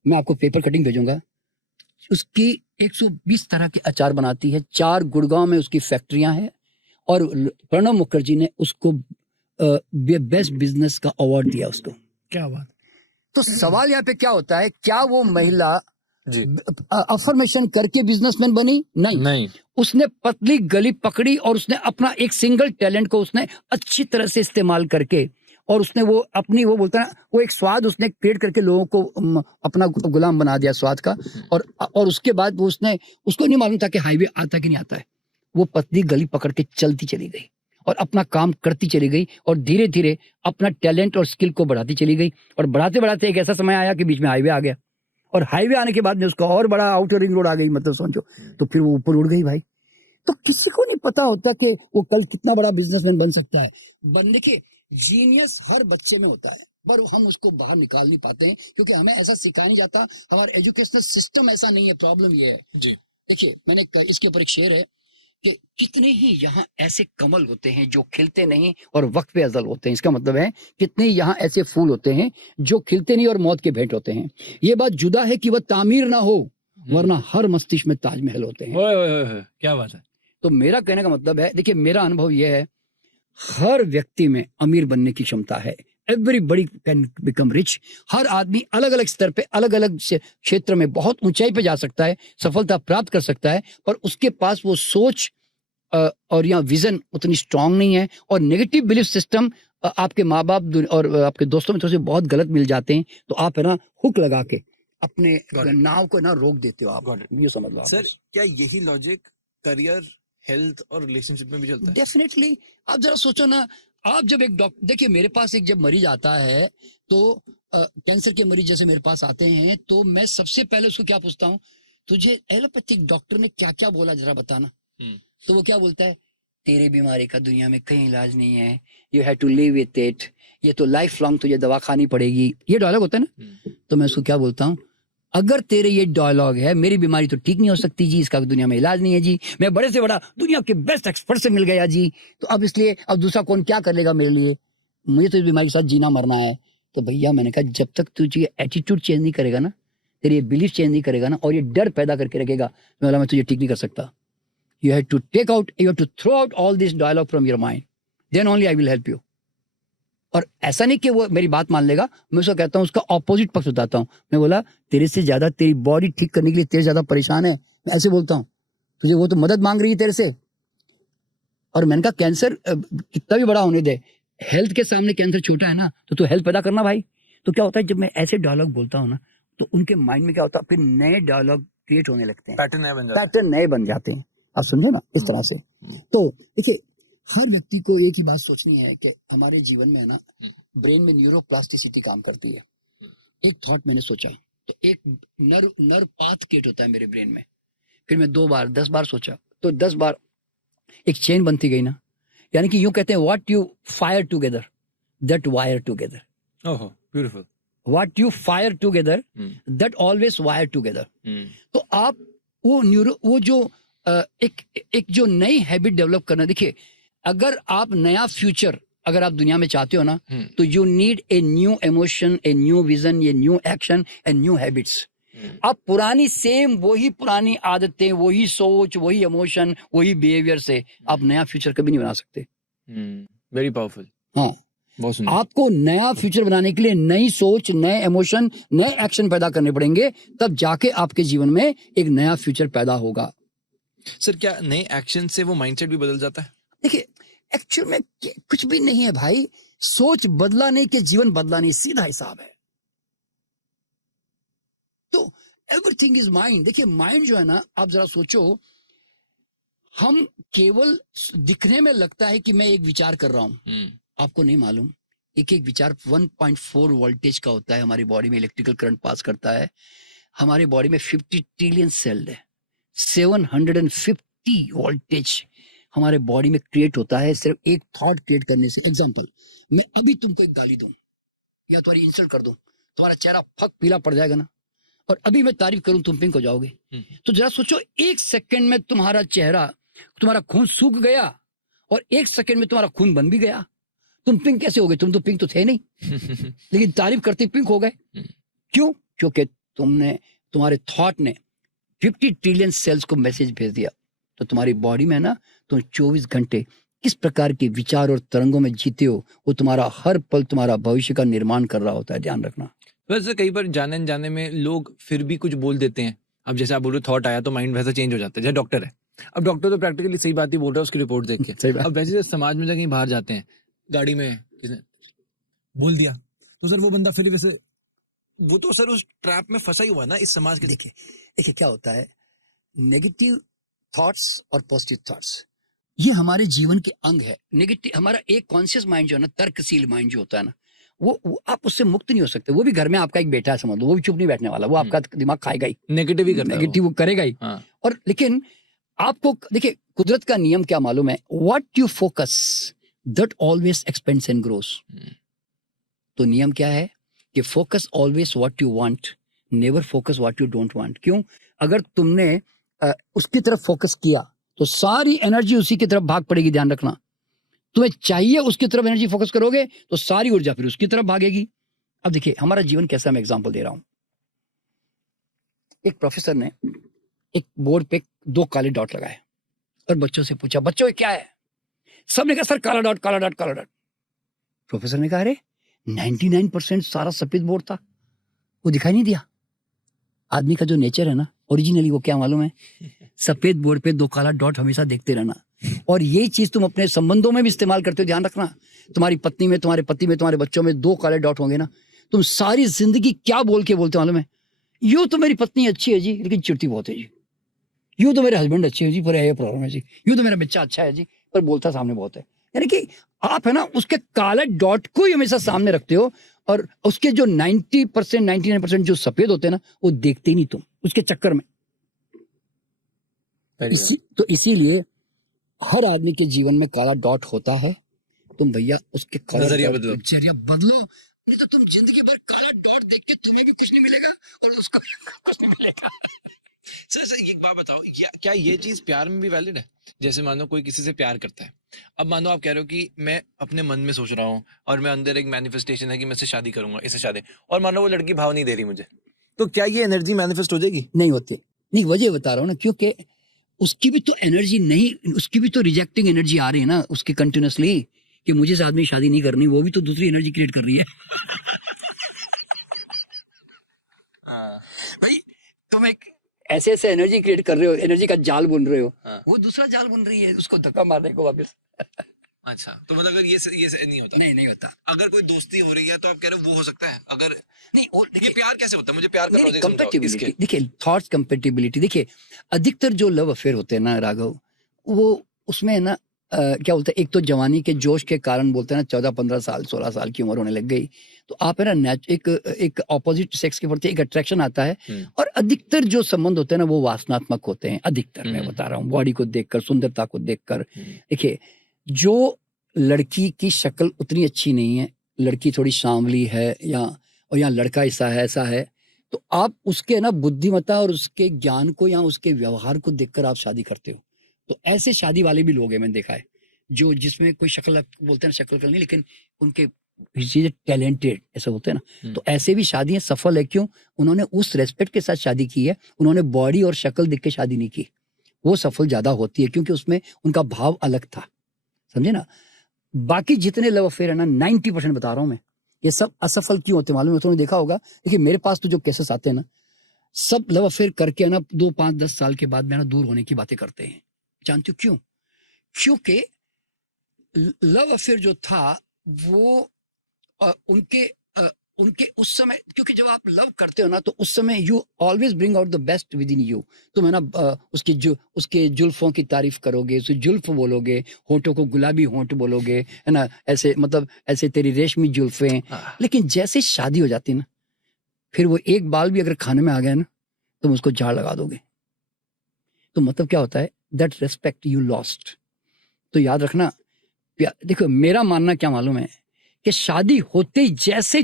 मैं आपको पेपर कटिंग भेजूंगा। उसकी 120 तरह के अचार बनाती है। 4 गुड़गांव में उसकी फैक्ट्रियां हैं। और प्रणब मुखर्जी ने उसको बेस्ट बिजनेस का अवार्ड दिया उसको। क्या बात। तो सवाल यहाँ पे क्या होता है, क्या वो महिला जी अफर्मेशन करके बिजनेसमैन बनी? नहीं। उसने पतली गली पकड़ी और उसने अपना एक सिंगल टैलेंट को उसने अच्छी तरह से इस्तेमाल करके, और उसने वो अपनी, वो बोलता ना, वो एक स्वाद उसने क्रिएट करके लोगों को अपना गुलाम बना दिया स्वाद का। और उसके बाद वो उसने, उसको नहीं मालूम था कि हाईवे आता कि नहीं आता है। वो पतली गली पकड़ के चलती चली गई और अपना काम करती चली गई और धीरे धीरे अपना टैलेंट और स्किल को बढ़ाती चली गई। और बढ़ाते बढ़ाते एक ऐसा समय आया कि बीच में हाईवे आ गया। और हाईवे आने के बाद में उसका और बड़ा आउटर रिंग रोड आ गई, मतलब समझो। तो फिर वो ऊपर उड़ गई भाई। तो किसी को नहीं पता होता कि वो कल कितना बड़ा बिजनेसमैन बन सकता है। देखिए जीनियस हर बच्चे में होता है, पर हम उसको बाहर निकाल नहीं पाते हैं क्योंकि हमें ऐसा सिखाया नहीं जाता। हमारा एजुकेशनल सिस्टम ऐसा नहीं है। प्रॉब्लम ये है जी। देखिए मैंने इसके ऊपर एक शेर है कि कितने ही यहाँ ऐसे कमल होते हैं जो खिलते नहीं और वक्त पे अज़ल होते हैं। इसका मतलब है कितने यहाँ ऐसे फूल होते हैं जो खिलते नहीं और मौत के भेंट होते हैं। ये बात जुदा है कि वह तामीर ना हो, वरना हर मस्तिष्क में ताजमहल होते हैं। ओए, क्या बात है। तो मेरा कहने का मतलब है, देखिए मेरा अनुभव यह है, हर व्यक्ति में अमीर बनने की क्षमता है। Everybody can become rich. हर आदमी अलग अलग स्तर पे, अलग अलग क्षेत्र में बहुत ऊंचाई पे जा सकता है, सफलता प्राप्त कर सकता है, पर उसके पास वो सोच और या विजन उतनी स्ट्रांग नहीं है। और नेगेटिव बिलीफ सिस्टम आपके माँ बाप और आपके दोस्तों में तो बहुत गलत मिल जाते हैं। तो आप है ना हुक लगा के अपने नाव को ना रोक देते हो आप। ये समझ लो सर। क्या यही लॉजिक करियर, हेल्थ और रिलेशनशिप में भी चलता है? डेफिनेटली। आप जरा सोचो ना, आप जब एक डॉक्टर, देखिए मेरे पास एक जब मरीज आता है तो कैंसर के मरीज जैसे मेरे पास आते हैं, तो मैं सबसे पहले उसको क्या पूछता हूँ, तुझे एलोपैथिक डॉक्टर ने क्या क्या बोला जरा बताना। तो वो क्या बोलता है, तेरे बीमारी का दुनिया में कहीं इलाज नहीं है, you have to live with it, ये तो लाइफ लॉन्ग तुझे दवा खानी पड़ेगी, ये डायलॉग होता है ना। तो मैं उसको क्या बोलता हूँ, अगर तेरे ये डायलॉग है, मेरी बीमारी तो ठीक नहीं हो सकती जी, इसका दुनिया में इलाज नहीं है जी, मैं बड़े से बड़ा दुनिया के बेस्ट एक्सपर्ट से मिल गया जी, तो अब इसलिए अब दूसरा कौन क्या कर लेगा मेरे लिए, मुझे तो इस बीमारी के साथ जीना मरना है। तो भैया मैंने कहा जब तक तुझे एटीट्यूड चेंज नहीं करेगा ना, तेरी ये बिलीफ चेंज नहीं करेगा ना, और ये डर पैदा करके रखेगा, मैं बोला मैं तुझे ठीक नहीं कर सकता। You have to take out, you have to throw out all this dialogue from your mind, then only I will help you. और ऐसा नहीं कि वो मेरी बात मान लेगा, मैं उसको कहता हूँ, उसका ऑपोजिट पक्ष बताता हूँ। मैं बोला तेरे से ज्यादा तेरी बॉडी ठीक करने के लिए तेरे ज्यादा परेशान है, मैं ऐसे बोलता हूँ, तुझे वो तो मदद मांग रही है तेरे से। और मैंने कहा कैंसर कितना भी बड़ा होने दे, हेल्थ के सामने कैंसर छोटा है ना, तो तू हेल्थ पैदा करना भाई। तो क्या होता है जब मैं ऐसे डायलॉग बोलता हूँ ना, तो उनके माइंड में क्या होता है, फिर नए डायलॉग क्रिएट होने लगते हैं, पैटर्न नए बन जाते हैं, आप समझे ना, इस तरह से। तो देखिए हर व्यक्ति को एक ही बात सोचनी है कि हमारे जीवन में है ना, ब्रेन में न्यूरोप्लास्टिसिटी काम करती है। एक थॉट मैंने सोचा तो एक नर्व पाथ क्रिएट होता है मेरे ब्रेन में, फिर मैं 2 बार 10 बार सोचा तो 10 बार एक चेन बनती गई ना, यानी कि यूं कहते हैं what you fire together that wire together. Oh beautiful. What you fire together that always wire together. तो आप वो जो एक जो नई हैबिट डेवलप करना, देखिए अगर आप नया फ्यूचर अगर आप दुनिया में चाहते हो ना, तो you need a new emotion, a new vision, a new action and new habits. आप पुरानी सेम वही पुरानी आदतें, वही सोच, वही इमोशन, वही बिहेवियर से आप नया फ्यूचर कभी नहीं बना सकते। Very powerful. हाँ, आपको नया फ्यूचर बनाने के लिए नई सोच, नए इमोशन, नए एक्शन पैदा करने पड़ेंगे, तब जाके आपके जीवन में एक नया फ्यूचर पैदा होगा। सर क्या नए एक्शन से वो माइंडसेट भी बदल जाता है? देखिए एक्चुअल में कुछ भी नहीं है भाई, सोच बदला नहीं कि जीवन बदला नहीं, सीधा हिसाब है। तो एवरीथिंग इज माइंड। देखिए माइंड जो है ना, आप जरा सोचो, हम केवल दिखने में लगता है कि मैं एक विचार कर रहा हूं, आपको नहीं मालूम एक एक विचार 1.4 वोल्टेज का होता है, हमारी बॉडी में इलेक्ट्रिकल करंट पास करता है। हमारे बॉडी में 50 ट्रिलियन सेल है, 750 वोल्टेज हमारे बॉडी में क्रिएट होता है सिर्फ एक थॉट क्रिएट करने से। एग्जांपल, मैं अभी तुमको एक गाली दूं या तुम्हारी इंसल्ट कर दूं, तुम्हारा चेहरा फक पीला पड़ जाएगा ना, और अभी मैं तारीफ करूं तुम पिंक हो जाओगे। तो जरा सोचो, 1 सेकंड में तुम्हारा चेहरा, तुम्हारा खून सूख गया और 1 सेकंड में तुम्हारा खून बन भी गया, तुम पिंक कैसे हो गए? तुम तो पिंक तो थे नहीं लेकिन तारीफ करते पिंक हो गए। क्यों? क्योंकि तुम्हारे थॉट ने 50 ट्रिलियन सेल्स को मैसेज भेज दिया। तो तुम्हारी बॉडी में ना, तुम 24 घंटे किस प्रकार के विचार और तरंगों में जीते हो, वो तुम्हारा हर पल तुम्हारा भविष्य का निर्माण कर रहा होता है, ध्यान रखना। वैसे कई बार जाने अनजाने में लोग फिर भी कुछ बोल देते हैं। अब जैसे आप बोल रहे थॉट आया तो माइंड वैसा चेंज हो जाता है। जैसे डॉक्टर है, अब डॉक्टर तो प्रैक्टिकली सही बात ही बोल रहा है उसकी रिपोर्ट देख के। अब वैसे समाज में कहीं बाहर जाते हैं, गाड़ी में किसने बोल दिया, तो सर वो बंदा फिर वैसे, वो तो सर उस ट्रैप में फंसा ही हुआ है ना इस समाज के। देखिए क्या होता है, नेगेटिव थॉट्स और पॉजिटिव थॉट्स ये हमारे जीवन के अंग है। नेगेटिव, हमारा एक कॉन्शियस माइंड जो है ना, तर्कशील माइंड जो होता है ना, वो आप उससे मुक्त नहीं हो सकते। वो भी घर में आपका एक बेटा है समझ लो, वो भी चुप नहीं बैठने वाला, वो आपका दिमाग खाएगा ही, नेगेटिव ही करता है, नेगेटिव वो करेगा ही। और लेकिन आपको देखिए, कुदरत का नियम क्या मालूम है, what you focus that always expands and grows. तो नियम क्या है कि focus always what you want, never focus what you don't want. क्यों? अगर तुमने उसकी तरफ फोकस किया तो सारी एनर्जी उसी की तरफ भाग पड़ेगी, ध्यान रखना। तुम्हें चाहिए उसकी तरफ एनर्जी फोकस करोगे तो सारी ऊर्जा फिर उसकी तरफ भागेगी। अब देखिए हमारा जीवन कैसा, मैं एग्जांपल दे रहा हूं। एक प्रोफेसर ने एक बोर्ड पे 2 काले डॉट लगाए और बच्चों से पूछा, बच्चों ये क्या है? सबने कहा सर काला डॉट, काला डॉट, काला डॉट। प्रोफेसर ने कहा अरे 99% सारा सफेद बोर्ड था, वो दिखाई नहीं दिया। आदमी का जो नेचर है ना ओरिजिनली, वो क्या मालूम है, सफेद बोर्ड पे 2 काला डॉट हमेशा देखते रहना। और ये चीज तुम अपने संबंधों में भी इस्तेमाल करते हो, ध्यान रखना। तुम्हारी पत्नी में, तुम्हारे पति में, तुम्हारे बच्चों में 2 काले डॉट होंगे ना, तुम सारी जिंदगी क्या बोल के बोलते हो मालूम है, यूं तो मेरी पत्नी अच्छी है जी लेकिन चिड़ती बहुत है जी, यूं तो मेरे हस्बैंड अच्छे हैं जी पर ये प्रॉब्लम है जी, यूं तो मेरा बच्चा अच्छा है जी पर बोलता सामने बहुत है। यानी कि आप है ना उसके काले डॉट को ही हमेशा सामने रखते हो, और उसके जो 90% 99% जो सफेद होते हैं ना, वो देखते ही नहीं तुम उसके चक्कर में। तो इसीलिए हर आदमी के जीवन में काला डॉट होता है, तुम भैया उसके नजरिया बदलो, नहीं तो तुम जिंदगी भर काला डॉट देख के तुम्हें भी कुछ नहीं मिलेगा और उसको कुछ नहीं मिलेगा। सर एक बात बताओ, क्या ये चीज प्यार में भी वैलिड है? जैसे मानो कोई किसी से प्यार करता है, अब मानो आप कह रहे हो कि मैं अपने मन में सोच रहा हूँ और मैं अंदर एक मैनिफेस्टेशन है कि मैं इससे शादी करूंगा, इससे शादी, और मानो वो लड़की भाव नहीं दे रही मुझे, तो क्या ये एनर्जी मैनिफेस्ट हो जाएगी? नहीं होती, नहीं, वजह बता रहा हूँ ना, क्योंकि उसकी भी तो एनर्जी नहीं, उसकी भी तो रिजेक्टिंग एनर्जी आ रही है ना उसकी कंटिन्यूसली, कि मुझे इस आदमी शादी नहीं करनी, वो भी तो दूसरी एनर्जी क्रिएट कर रही है। भाई तुम एक ऐसे एनर्जी क्रिएट कर रहे हो, एनर्जी का जाल बुन रहे हो, वो दूसरा जाल बुन रही है उसको धक्का मारने को वापस। अच्छा, तो मतलब अगर ये नहीं होता? नहीं होता। अगर कोई दोस्ती हो रही है तो आप कह रहे हो वो हो सकता है? अगर नहीं, वो ये प्यार कैसे होता है? मुझे प्यार का लॉजिक समझाओ इसके। देखिए थॉट्स कंपेटिबिलिटी, देखिए अधिकतर जो लव अफेयर होते हैं ना राघव, वो उसमें है ना क्या बोलते हैं, एक तो जवानी के जोश के कारण बोलते हैं ना, 14-15 साल 16 साल की उम्र होने लग गई तो आप है ना एक ऑपोजिट सेक्स के प्रति एक अट्रैक्शन आता है, और अधिकतर जो संबंध होते हैं ना वो वासनात्मक होते हैं, अधिकतर मैं बता रहा हूँ, बॉडी को देखकर, सुंदरता को देखकर। देखिए जो लड़की की शक्ल उतनी अच्छी नहीं है, लड़की थोड़ी सांवली है या लड़का ऐसा है, तो आप उसके ना बुद्धिमत्ता और उसके ज्ञान को या उसके व्यवहार को देखकर आप शादी करते हो। तो ऐसे शादी वाले भी लोग हैं, मैंने देखा है, जो जिसमें कोई शक्ल बोलते हैं शक्ल नहीं, लेकिन उनके चीजें टैलेंटेड ऐसा होते हैं ना, तो ऐसे भी शादियां सफल है। क्यों? उन्होंने उस रेस्पेक्ट के साथ शादी की है, उन्होंने बॉडी और शक्ल देख के शादी नहीं की, वो सफल ज्यादा होती है क्योंकि उसमें उनका भाव अलग था, समझे ना। बाकी जितने लव अफेयर है ना, 90% बता रहा हूं मैं, ये सब असफल क्यों होते मालूम है? तुमने देखा होगा, देखिए मेरे पास तो जो केसेस आते हैं ना, सब लव अफेयर करके है ना 2, 5, 10 साल के बाद में ना दूर होने की बातें करते हैं। जानते हो क्यों? क्योंकि लव अफेयर जो था वो उनके उस समय, क्योंकि जब आप लव करते हो ना तो उस समय you always bring out the best with in you. तुम है ना उसके जुल्फों की तारीफ करोगे, उसकी जुल्फ बोलोगे, होठों को गुलाबी होंठ बोलोगे, है ना, ऐसे मतलब ऐसे तेरी रेशमी जुल्फें। लेकिन जैसे शादी हो जाती है ना, फिर वो एक बाल भी अगर खाने में आ गया ना, तुम उसको झाड़ लगा दोगे। तो मतलब क्या होता है? That respect you lost. तो याद रखना, देखो मेरा मानना क्या मालूम है कि शादी होते ही, जैसे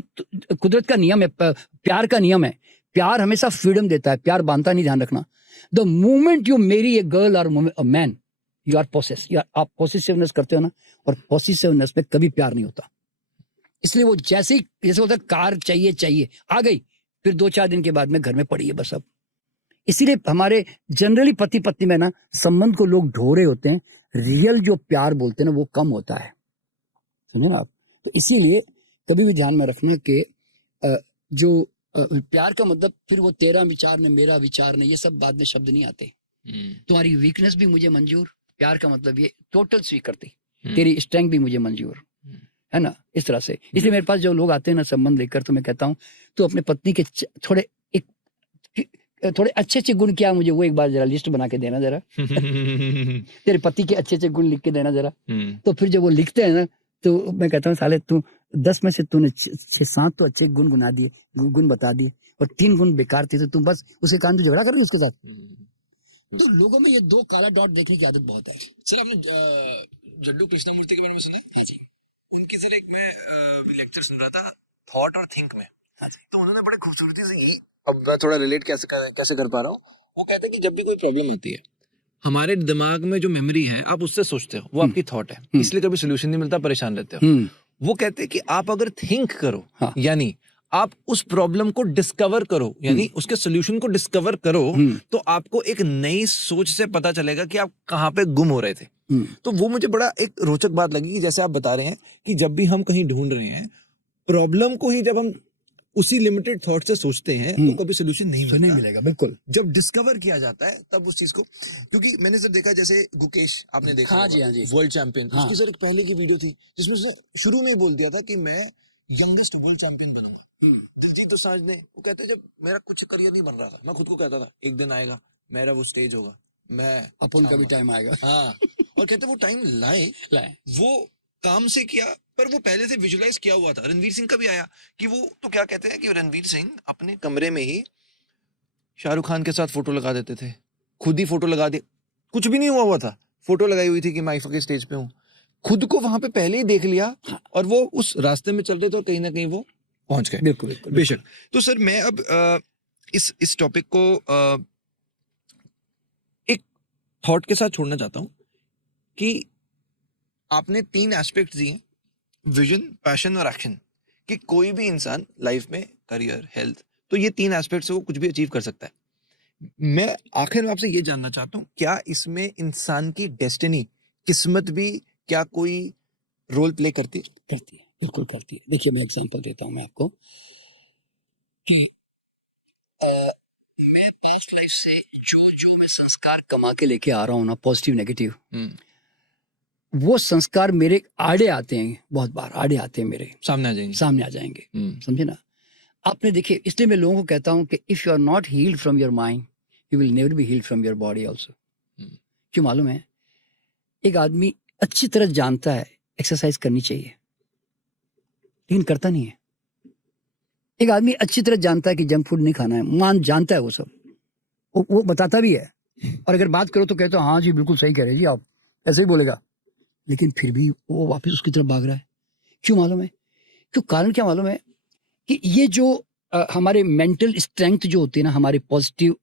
कुदरत का नियम है, प्यार का नियम है, प्यार हमेशा फ्रीडम देता है, प्यार बांधता नहीं, ध्यान रखना। द मोमेंट यू मेरी ए गर्ल और मैन, यू आर पोसेस, आप पोसेसिवनेस करते हो ना, और पोसेसिवनेस में कभी प्यार नहीं होता। इसलिए वो जैसे होता है कार चाहिए आ गई, फिर 2-4 दिन के बाद में घर में पड़ी है बस। अब इसीलिए हमारे जनरली पति पत्नी में ना संबंध को लोग ढो रहे होते हैं, रियल जो प्यार बोलते हैं ना वो कम होता है, समझे ना आप। तो इसीलिए कभी भी ध्यान में रखना कि जो प्यार का मतलब फिर वो तेरा विचार ने मेरा विचार ने, ये सब बाद में शब्द नहीं आते। तुम्हारी वीकनेस भी मुझे मंजूर, प्यार का मतलब ये टोटल स्वीकृति, तेरी स्ट्रेंथ भी मुझे मंजूर, है ना, इस तरह से। इसलिए मेरे पास जो लोग आते हैं ना संबंध लेकर, तो मैं कहता हूँ तो अपने पत्नी के थोड़े अच्छे गुण क्या, मुझे वो एक बार जरा लिस्ट बना के देना जरा। तेरे पति के अच्छे गुण लिख के देना जरा। तो फिर जब वो लिखते हैं ना, तो मैं कहता हूँ साले तू 10 में से तूने 6-7 तो अच्छे गुण बता दिए, और 3 गुण बेकार थे, तो तू बस उसके कारण तू झगड़ा कर रही है उसके साथ। तो लोगों में ये 2 काला डॉट देखने की आदत बहुत है। सर आपने जड्डू कृष्णमूर्ति के बारे में सुना है? हाँ जी। उनकी सर एक मैं भी लेक्चर सुन रहा था, थॉट और थिंक में। हाँ जी। तो उन्होंने बड़े खूबसूरती से यही, अब मैं थोड़ा रिलेट कैसे कर पा रहा हूँ, वो कहते हैं कि जब भी कोई प्रॉब्लम आती है, हमारे दिमाग में जो मेमोरी है आप उससे सोचते हो, वो आपकी थॉट है, इसलिए कभी सोल्यूशन नहीं मिलता, परेशान रहते हो। वो कहते हैं कि आप अगर थिंक करो, यानी आप उस प्रॉब्लम को डिस्कवर करो, यानी उसके सोल्यूशन को डिस्कवर करो, तो आपको एक नई सोच से पता चलेगा कि आप कहाँ पे गुम हो रहे थे। तो वो मुझे बड़ा एक रोचक बात लगी कि जैसे आप बता रहे हैं कि जब भी हम कहीं ढूंढ रहे हैं प्रॉब्लम को ही, जब हम उसी लिमिटेड थॉट से सोचते हैं तो कभी सोल्यूशन नहीं मिलेगा। बिल्कुल, जब डिस्कवर किया जाता है तब उस चीज को, क्योंकि मैंने सर देखा, जैसे गुकेश आपने देखा, हाँ जी, वर्ल्ड चैंपियन, उसकी सर एक पहले की वीडियो थी जिसमें उसने शुरू में बोल दिया था कि मैं यंगेस्ट वर्ल्ड चैंपियन बनूंगा। दिलजीत दोसांझ ने, वो कहते जब मेरा कुछ करियर नहीं बन रहा था, मैं खुद को कहता था एक दिन आएगा मेरा वो स्टेज होगा, मैं अपन का भी टाइम आएगा। हाँ, और कहते वो टाइम लाए, वो काम से किया, पर वो पहले से विजुलाइज किया हुआ था। रणवीर सिंह का भी आया कि वो तो क्या कहते हैं कि रणवीर सिंह अपने कमरे में ही शाहरुख खान के साथ फोटो लगा देते थे, खुद ही फोटो लगा दिया, कुछ भी नहीं हुआ था, फोटो लगाई हुई थी कि मैं आईफा के स्टेज पे हूँ, खुद को वहां पे पहले ही देख लिया और वो उस रास्ते में चल रहे थे और कहीं ना कहीं वो पहुंच गए। बिल्कुल बिल्कुल बेशक। तो सर मैं अब इस टॉपिक को एक थॉट के साथ छोड़ना चाहता हूँ कि आपने 3 एस्पेक्ट दिए, विजन, पैशन और एक्शन, कि कोई भी इंसान लाइफ में करियर, हेल्थ, तो ये 3 एस्पेक्ट से वो कुछ भी अचीव कर सकता है। मैं आखिर में आपसे ये जानना चाहता हूँ, क्या इसमें इंसान की डेस्टिनी, किस्मत भी क्या कोई रोल प्ले करती है? करती है, बिल्कुल करती है। देखिए मैं एग्जांपल देता हूँ मैं आपको कि मैं पास्ट लाइफ से जो मैं संस्कार कमा के लेके आ रहा हूँ ना, पॉजिटिव नेगेटिव, वो संस्कार मेरे आड़े आते हैं, बहुत बार आड़े आते हैं, मेरे सामने आ जाएंगे। समझे ना? आपने देखिए, इसलिए मैं लोगों को कहता हूँ कि if you are not healed from your mind, you will never be healed from your body also. क्यों मालूम है? एक आदमी अच्छी तरह जानता है एक्सरसाइज करनी चाहिए, लेकिन करता नहीं है। एक आदमी अच्छी तरह जानता है कि जंक फूड नहीं खाना है, जानता है वो सब, वो बताता भी है, और अगर बात करो तो कहते हो हाँ जी बिल्कुल सही कह रहे जी आप, ऐसे ही बोलेगा, लेकिन फिर भी वो वापस उसकी तरफ भाग रहा है। क्यों मालूम है? क्यों? कारण क्या मालूम है? कि ये जो हमारे मेंटल स्ट्रेंथ जो होती है ना, हमारे पॉजिटिव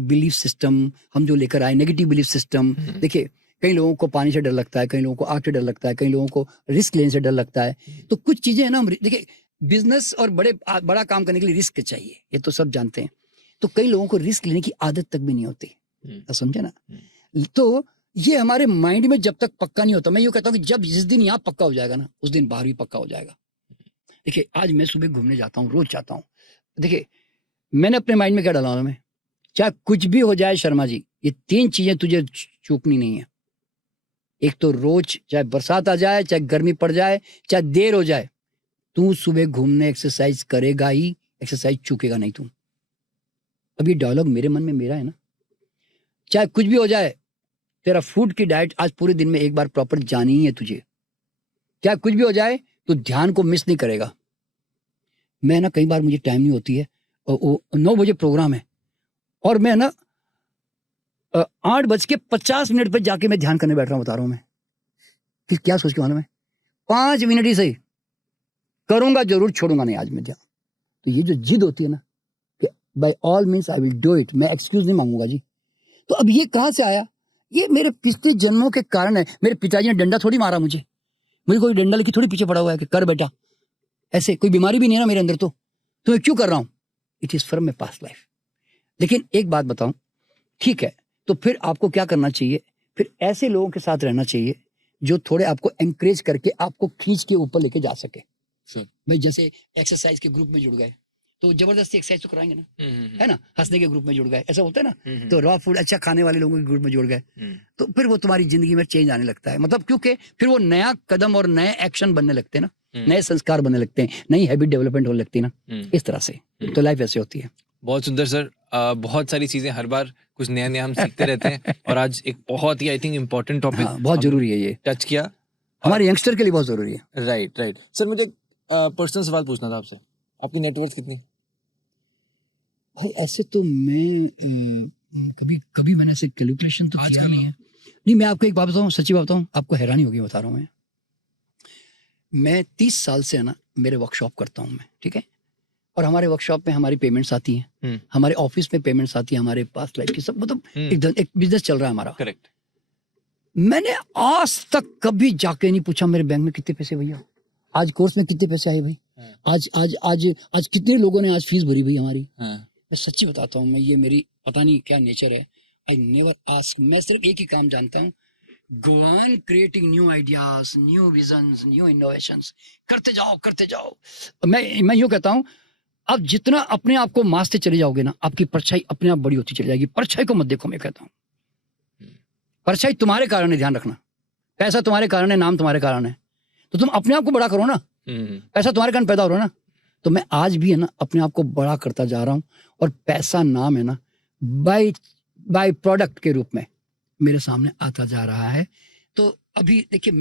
बिलीफ सिस्टम हम जो लेकर आए, नेगेटिव बिलीफ सिस्टम, देखिए कई लोगों को पानी से डर लगता है, कई लोगों को आग से डर लगता है, कई लोगों को रिस्क लेने से डर लगता है। तो कुछ चीजें है ना, देखिए बिजनेस और बड़ा काम करने के लिए रिस्क चाहिए, ये तो सब जानते हैं। तो कई लोगों को रिस्क लेने की आदत तक भी नहीं होती, समझे ना? तो ये हमारे माइंड में जब तक पक्का नहीं होता, मैं यूँ कहता हूँ कि जब जिस दिन यहाँ पक्का हो जाएगा ना, उस दिन बाहर भी पक्का हो जाएगा। देखिए आज मैं सुबह घूमने जाता हूँ, रोज जाता हूँ। देखिए मैंने अपने माइंड में क्या डाला मैं, चाहे कुछ भी हो जाए शर्मा जी, ये 3 चीजें तुझे चूकनी नहीं है। एक तो रोज, चाहे बरसात आ जाए, चाहे गर्मी पड़ जाए, चाहे देर हो जाए, तू सुबह घूमने एक्सरसाइज करेगा ही, एक्सरसाइज चूकेगा नहीं तू। अब ये डायलॉग मेरे मन में मेरा है ना। चाहे कुछ भी हो जाए, तेरा फूड की डाइट आज पूरे दिन में एक बार प्रॉपर जानी ही है तुझे। चाहे कुछ भी हो जाए, तो ध्यान को मिस नहीं करेगा। मैं ना कई बार मुझे टाइम नहीं होती है, और 9 बजे प्रोग्राम है, और मैं ना 8:50 पे जाके मैं ध्यान करने बैठ रहा हूँ। बता रहा हूँ मैं कि क्या सोच के मालूम है, 5 मिनट ही सही करूंगा, जरूर छोड़ूंगा नहीं आज मैं ध्यान। तो ये जो जिद होती है ना कि by all means I will do it, मैं एक्सक्यूज नहीं मांगूंगा जी। तो अब ये कहाँ से आया? ये मेरे पिछले जन्मों के कारण है। मेरे पिताजी ने डंडा थोड़ी मारा मुझे कोई डंडा लेके थोड़ी पीछे पड़ा हुआ है कि कर बेटा, ऐसे कोई बीमारी भी नहीं है ना मेरे अंदर, तो मैं क्यों कर रहा हूं? It is from my past life. लेकिन एक बात बताऊं, ठीक है, तो फिर आपको क्या करना चाहिए? फिर ऐसे लोगों के साथ रहना चाहिए जो थोड़े आपको एंकरेज करके आपको खींच के ऊपर लेके जा सके। Sure. भाई जैसे एक्सरसाइज के ग्रुप में जुड़ गए तो जबरदस्ती एक्सरसाइज तो कराएंगे ना, है ना? हंसने के ग्रुप में जुड़ गए, ऐसा होता है ना। तो रॉ फूड अच्छा खाने वाले लोगों के ग्रुप में जुड़ गए, तो फिर वो तुम्हारी जिंदगी में चेंज आने लगता है। मतलब क्योंकि फिर वो नया कदम और नए एक्शन बनने लगते हैं ना, नए संस्कार बनने लगते हैं, नई हैबिट डेवलपमेंट होने लगती है ना, इस तरह से। तो लाइफ ऐसे होती है। बहुत सुंदर सर, बहुत सारी चीजें, हर बार कुछ नया नया हम सीखते रहते हैं, और आज एक बहुत ही आई थिंक इम्पोर्टेंट टॉपिक बहुत जरूरी है, ये टच किया, हमारे यंगस्टर के लिए बहुत जरूरी है। राइट सर, मुझे पर्सनल सवाल पूछना था आपसे, आपकी नेटवर्थ कितनी? भाई ऐसे तो मैं कभी मैंने ऐसे कैलकुलेशन तो किया नहीं है। नहीं, मैं आपको एक बात बताऊं, सच्ची बात बताऊं, आपको हैरानी होगी बता रहा हूं मैं 30 साल से है ना मेरे वर्कशॉप करता हूं मैं, ठीक है, और हमारे वर्कशॉप में हमारी पेमेंट्स आती हैं, हमारे ऑफिस में पेमेंट्स आती है, हमारे पास लाइफ की सब, मतलब एक बिजनेस चल रहा है हमारा। करेक्ट। मैंने आज तक कभी जाके नहीं पूछा मेरे बैंक में कितने पैसे भैया, आज कोर्स में कितने पैसे आए भाई, आज आज आज आज कितने लोगों ने आज फीस भरी भाई हमारी। मैं सच्ची बताता हूँ, मैं ये मेरी पता नहीं क्या नेचर है, आई नेवर आस्क। मैं सिर्फ एक ही काम जानता हूँ, go on creating new ideas, new visions, new innovations, करते जाओ। मैं यूँ कहता हूँ, आप जितना अपने आप को मास्ते चले जाओगे ना, आपकी परछाई अपने आप बड़ी होती चली जाएगी। परछाई को मत देखो, मैं कहता हूँ परछाई तुम्हारे कारण है, ध्यान रखना। पैसा तुम्हारे कारण है, नाम तुम्हारे कारण है, तो तुम अपने आप को बड़ा करो ना। पैसा तुम्हारे कारण पैदा हो रहा है ना, तो मैं आज भी है ना अपने आप को बड़ा करता जा रहा हूँ, और पैसा नाम है ना बाय प्रोडक्ट के रूप में मेरे सामने आता जा रहा है। तो अभी देखिए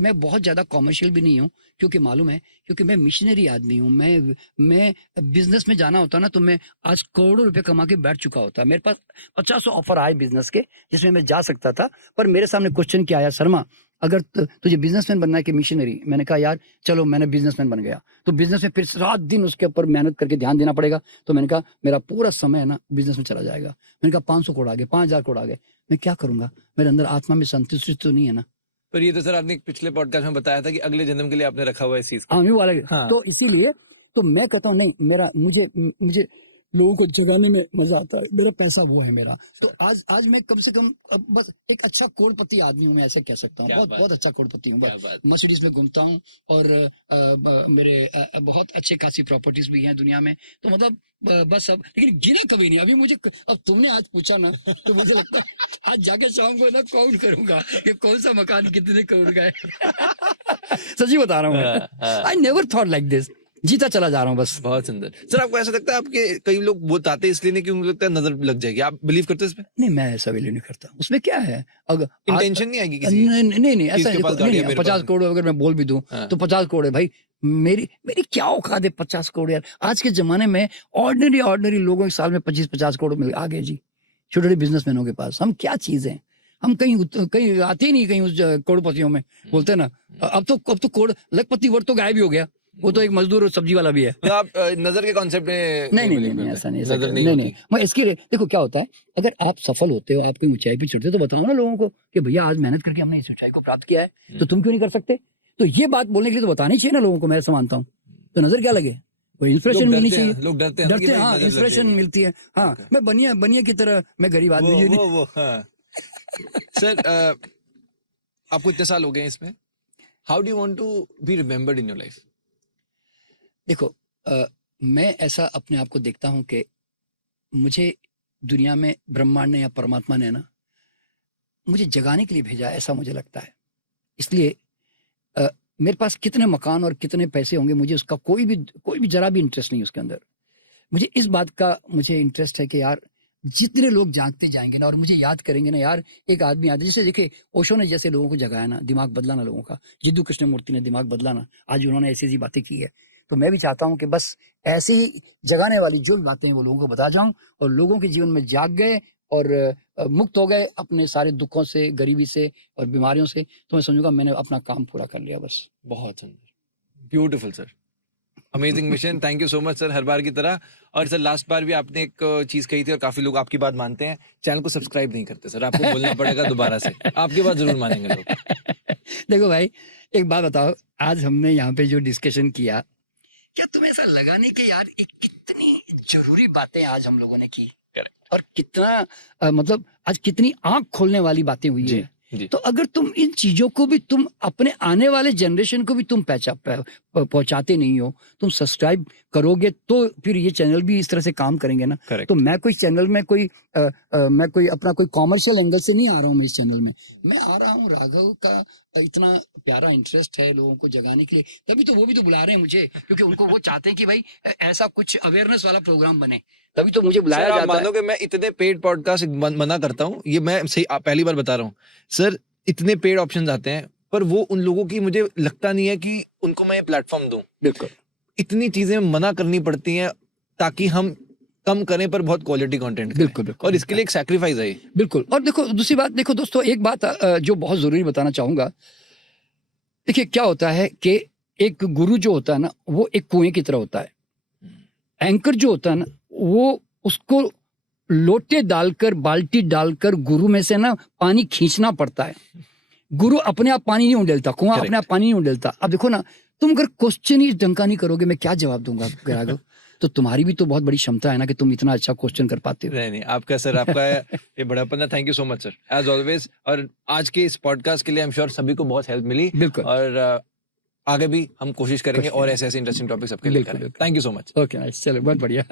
मैं बहुत ज्यादा कॉमर्शियल भी नहीं हूँ, क्योंकि मालूम है, क्योंकि मैं मिशनरी आदमी हूँ। मैं बिजनेस में जाना होता ना तो मैं आज करोड़ों रुपए कमा के बैठ चुका होता। मेरे पास 50 ऑफर आए बिजनेस के, जिसमें मैं जा सकता था, पर मेरे सामने क्वेश्चन क्या आया, शर्मा अगर तुझे बिजनेसमैन बनना है कि मिशनरी? मैंने कहा यार चलो, मैंने बिजनेसमैन बन गया, तो बिजनेस में फिर रात दिन उसके ऊपर मेहनत करके ध्यान देना पड़ेगा। तो मैंने कहा मेरा पूरा समय है ना बिजनेस में चला जाएगा। मैंने कहा 500 करोड़ आ गए, 5000 करोड़ आ गए, मैं क्या करूंगा? मेरे अंदर आत्मा में संतुष्टि तो नहीं है ना। पर ये तो सर आपने पिछले पॉडकास्ट में बताया था कि अगले जन्म के लिए आपने रखा हुआ है इस चीज को। हाँ, यूं वाला। हाँ। तो इसीलिए तो मैं कहता हूँ नहीं, मुझे लोगों को जगाने में मजा आता है, मेरा पैसा वो है मेरा। तो आज मैं कम से कम बस एक अच्छा करोड़पति आदमी हूँ, मैं ऐसे कह सकता हूँ। बहुत अच्छा करोड़पति हूँ। मर्सिडीज में घूमता हूँ और मेरे बहुत अच्छे खासी प्रॉपर्टीज भी हैं दुनिया में। तो मतलब बस अब, लेकिन गिना कभी नहीं। अभी मुझे, अब तुमने आज पूछा ना तो मुझे लगता है आज जाके शाम को ना काउंट करूंगा कि कौन सा मकान कितने करोड़ का है। सच्ची बता रहा हूँ मैं। I never thought like this. जीता चला जा रहा हूँ बस। बहुत सुंदर। सर आपको ऐसा लगता है, आपके कई लोग बताते इसलिए नहीं कि उनको लगता है नजर लग जाएगी, आप बिलीव करते हैं इसमें? नहीं, मैं ऐसा बिलीव नहीं करता। उसमें क्या है, अगर इंटेंशन नहीं आएगी किसी? नहीं ऐसा नहीं। 50 करोड़ अगर मैं बोल भी दूं तो 50 करोड़ है भाई, मेरी क्या औकात है 50 करोड़ यार। आज के जमाने में ऑर्डिनरी लोगों के साल में 25-50 करोड़ मिल आ गए जी, छोटे बिजनेसमैनों के पास। हम क्या चीज हैं, हम कहीं आते ही नहीं कहीं उस करोड़पतियों में, बोलते ना। अब तो करोड़ लखपति वर्ड तो गायब ही हो गया, वो तो एक मजदूर और सब्जी वाला भी है। तो आप नजर के कॉन्सेप्ट में नहीं ऐसा नहीं। मैं इसके देखो क्या होता है, अगर आप सफल होते हो, आप कहीं ऊंचाई पे चढ़ते हो, तो बताओ ना लोगों को कि भैया आज मेहनत करके हमने इस ऊंचाई को प्राप्त किया है, तो तुम क्यों नहीं कर सकते? तो ये बात बोलने के लिए तो बतानी चाहिए ना लोगों को, मैं ऐसा मानता हूँ। तो नजर क्या लगे, वो इंस्पिरेशन मिलनी चाहिए। लोग डरते हैं। हाँ, इंस्पिरेशन मिलती है। हाँ, मैं बनिया की तरह मैं गरीब आदमी नहीं। सर आपको इतने साल हो गए इसमें, how do you want to be remembered in your life? देखो मैं ऐसा अपने आप को देखता हूं कि मुझे दुनिया में ब्रह्मांड ने या परमात्मा ने ना मुझे जगाने के लिए भेजा है, ऐसा मुझे लगता है। इसलिए मेरे पास कितने मकान और कितने पैसे होंगे, मुझे उसका कोई भी जरा भी इंटरेस्ट नहीं उसके अंदर। मुझे इस बात का मुझे इंटरेस्ट है कि यार जितने लोग जागते जाएंगे ना और मुझे याद करेंगे ना, यार एक आदमी आता है, जैसे देखे ओशो ने जैसे लोगों को जगाया ना, दिमाग बदला ना लोगों का, जिद्दू कृष्णमूर्ति ने दिमाग बदला ना, आज उन्होंने ऐसी बातें की है। तो मैं भी चाहता हूं कि बस ऐसी ही जगाने वाली जो भी बातें हैं वो लोगों को बता जाऊं, और लोगों के जीवन में जाग गए और मुक्त हो गए अपने सारे दुखों से, गरीबी से और बीमारियों से, तो मैं समझूंगा मैंने अपना काम पूरा कर लिया बस। बहुत सुंदर, beautiful sir, amazing mission. Thank you so much sir, हर बार की तरह। और सर लास्ट बार भी आपने एक चीज कही थी और काफी लोग आपकी बात मानते हैं, चैनल को सब्सक्राइब नहीं करते सर, आपको बोलना पड़ेगा दोबारा से, आपकी बात जरूर मानेंगे लोग। देखो भाई एक बात बताओ, आज हमने यहाँ पे जो डिस्कशन किया, क्या तुम्हें ऐसा लगा नहीं कि यार एक कितनी जरूरी बातें आज हम लोगों ने की? करेक्ट। और कितना मतलब आज कितनी आंख खोलने वाली बातें हुई है। तो अगर तुम इन चीजों को भी तुम अपने आने वाले जनरेशन को भी तुम पहुंचाते नहीं हो, तुम सब्सक्राइब करोगे तो फिर ये चैनल भी इस तरह से काम करेंगे ना। Correct. तो मैं कोई चैनल में मैं कोई अपना कोई कॉमर्शियल एंगल से नहीं आ रहा हूँ मैं इस चैनल में। मैं आ रहा हूँ, राघव का इतना प्यारा इंटरेस्ट है लोगों को जगाने के लिए, तभी तो वो भी तो बुला रहे हैं मुझे, क्योंकि उनको वो चाहते हैं कि भाई ऐसा कुछ अवेयरनेस वाला प्रोग्राम बने, तभी तो मुझे बुलाया जाता है। मानो कि मैं इतने पेड पॉडकास्ट मना करता हूँ, ये मैं सही पहली बार बता रहा हूँ सर, इतने पेड ऑप्शंस आते हैं पर वो उन लोगों की मुझे लगता नहीं है कि उनको मैं ये प्लेटफॉर्म दूं। बिल्कुल, इतनी चीजें मना करनी पड़ती हैं ताकि हम कम करें पर बहुत क्वालिटी कंटेंट। बिल्कुल, और इसके लिए एक सैक्रिफाइस है। बिल्कुल। और देखो दूसरी बात, देखो दोस्तों एक बात जो बहुत जरूरी बताना चाहूंगा, देखिए क्या होता है कि एक गुरु जो होता है ना वो एक कुएं की तरह होता है। एंकर जो होता है ना वो उसको लोटे डालकर, बाल्टी डालकर गुरु में से ना पानी खींचना पड़ता है। गुरु अपने आप पानी नहीं उंडेलता, कुआं अपने आप पानी नहीं उंडेलता। अब देखो ना, तुम अगर क्वेश्चन ही ढंग का नहीं करोगे, मैं क्या जवाब दूंगा राघव? तो तुम्हारी भी तो बहुत बड़ी क्षमता है ना कि तुम इतना अच्छा क्वेश्चन कर पाते हो। नहीं आपका सर, आपका ये बड़ापन है। Thank you so much sir, as always. और आज के इस पॉडकास्ट के लिए आई एम श्योर सभी को बहुत हेल्प मिली। बिल्कुल। और आगे भी हम कोशिश करेंगे और ऐसे इंटरेस्टिंग टॉपिक सबके लिए करें। Thank you so much. Okay, चलो बहुत बढ़िया।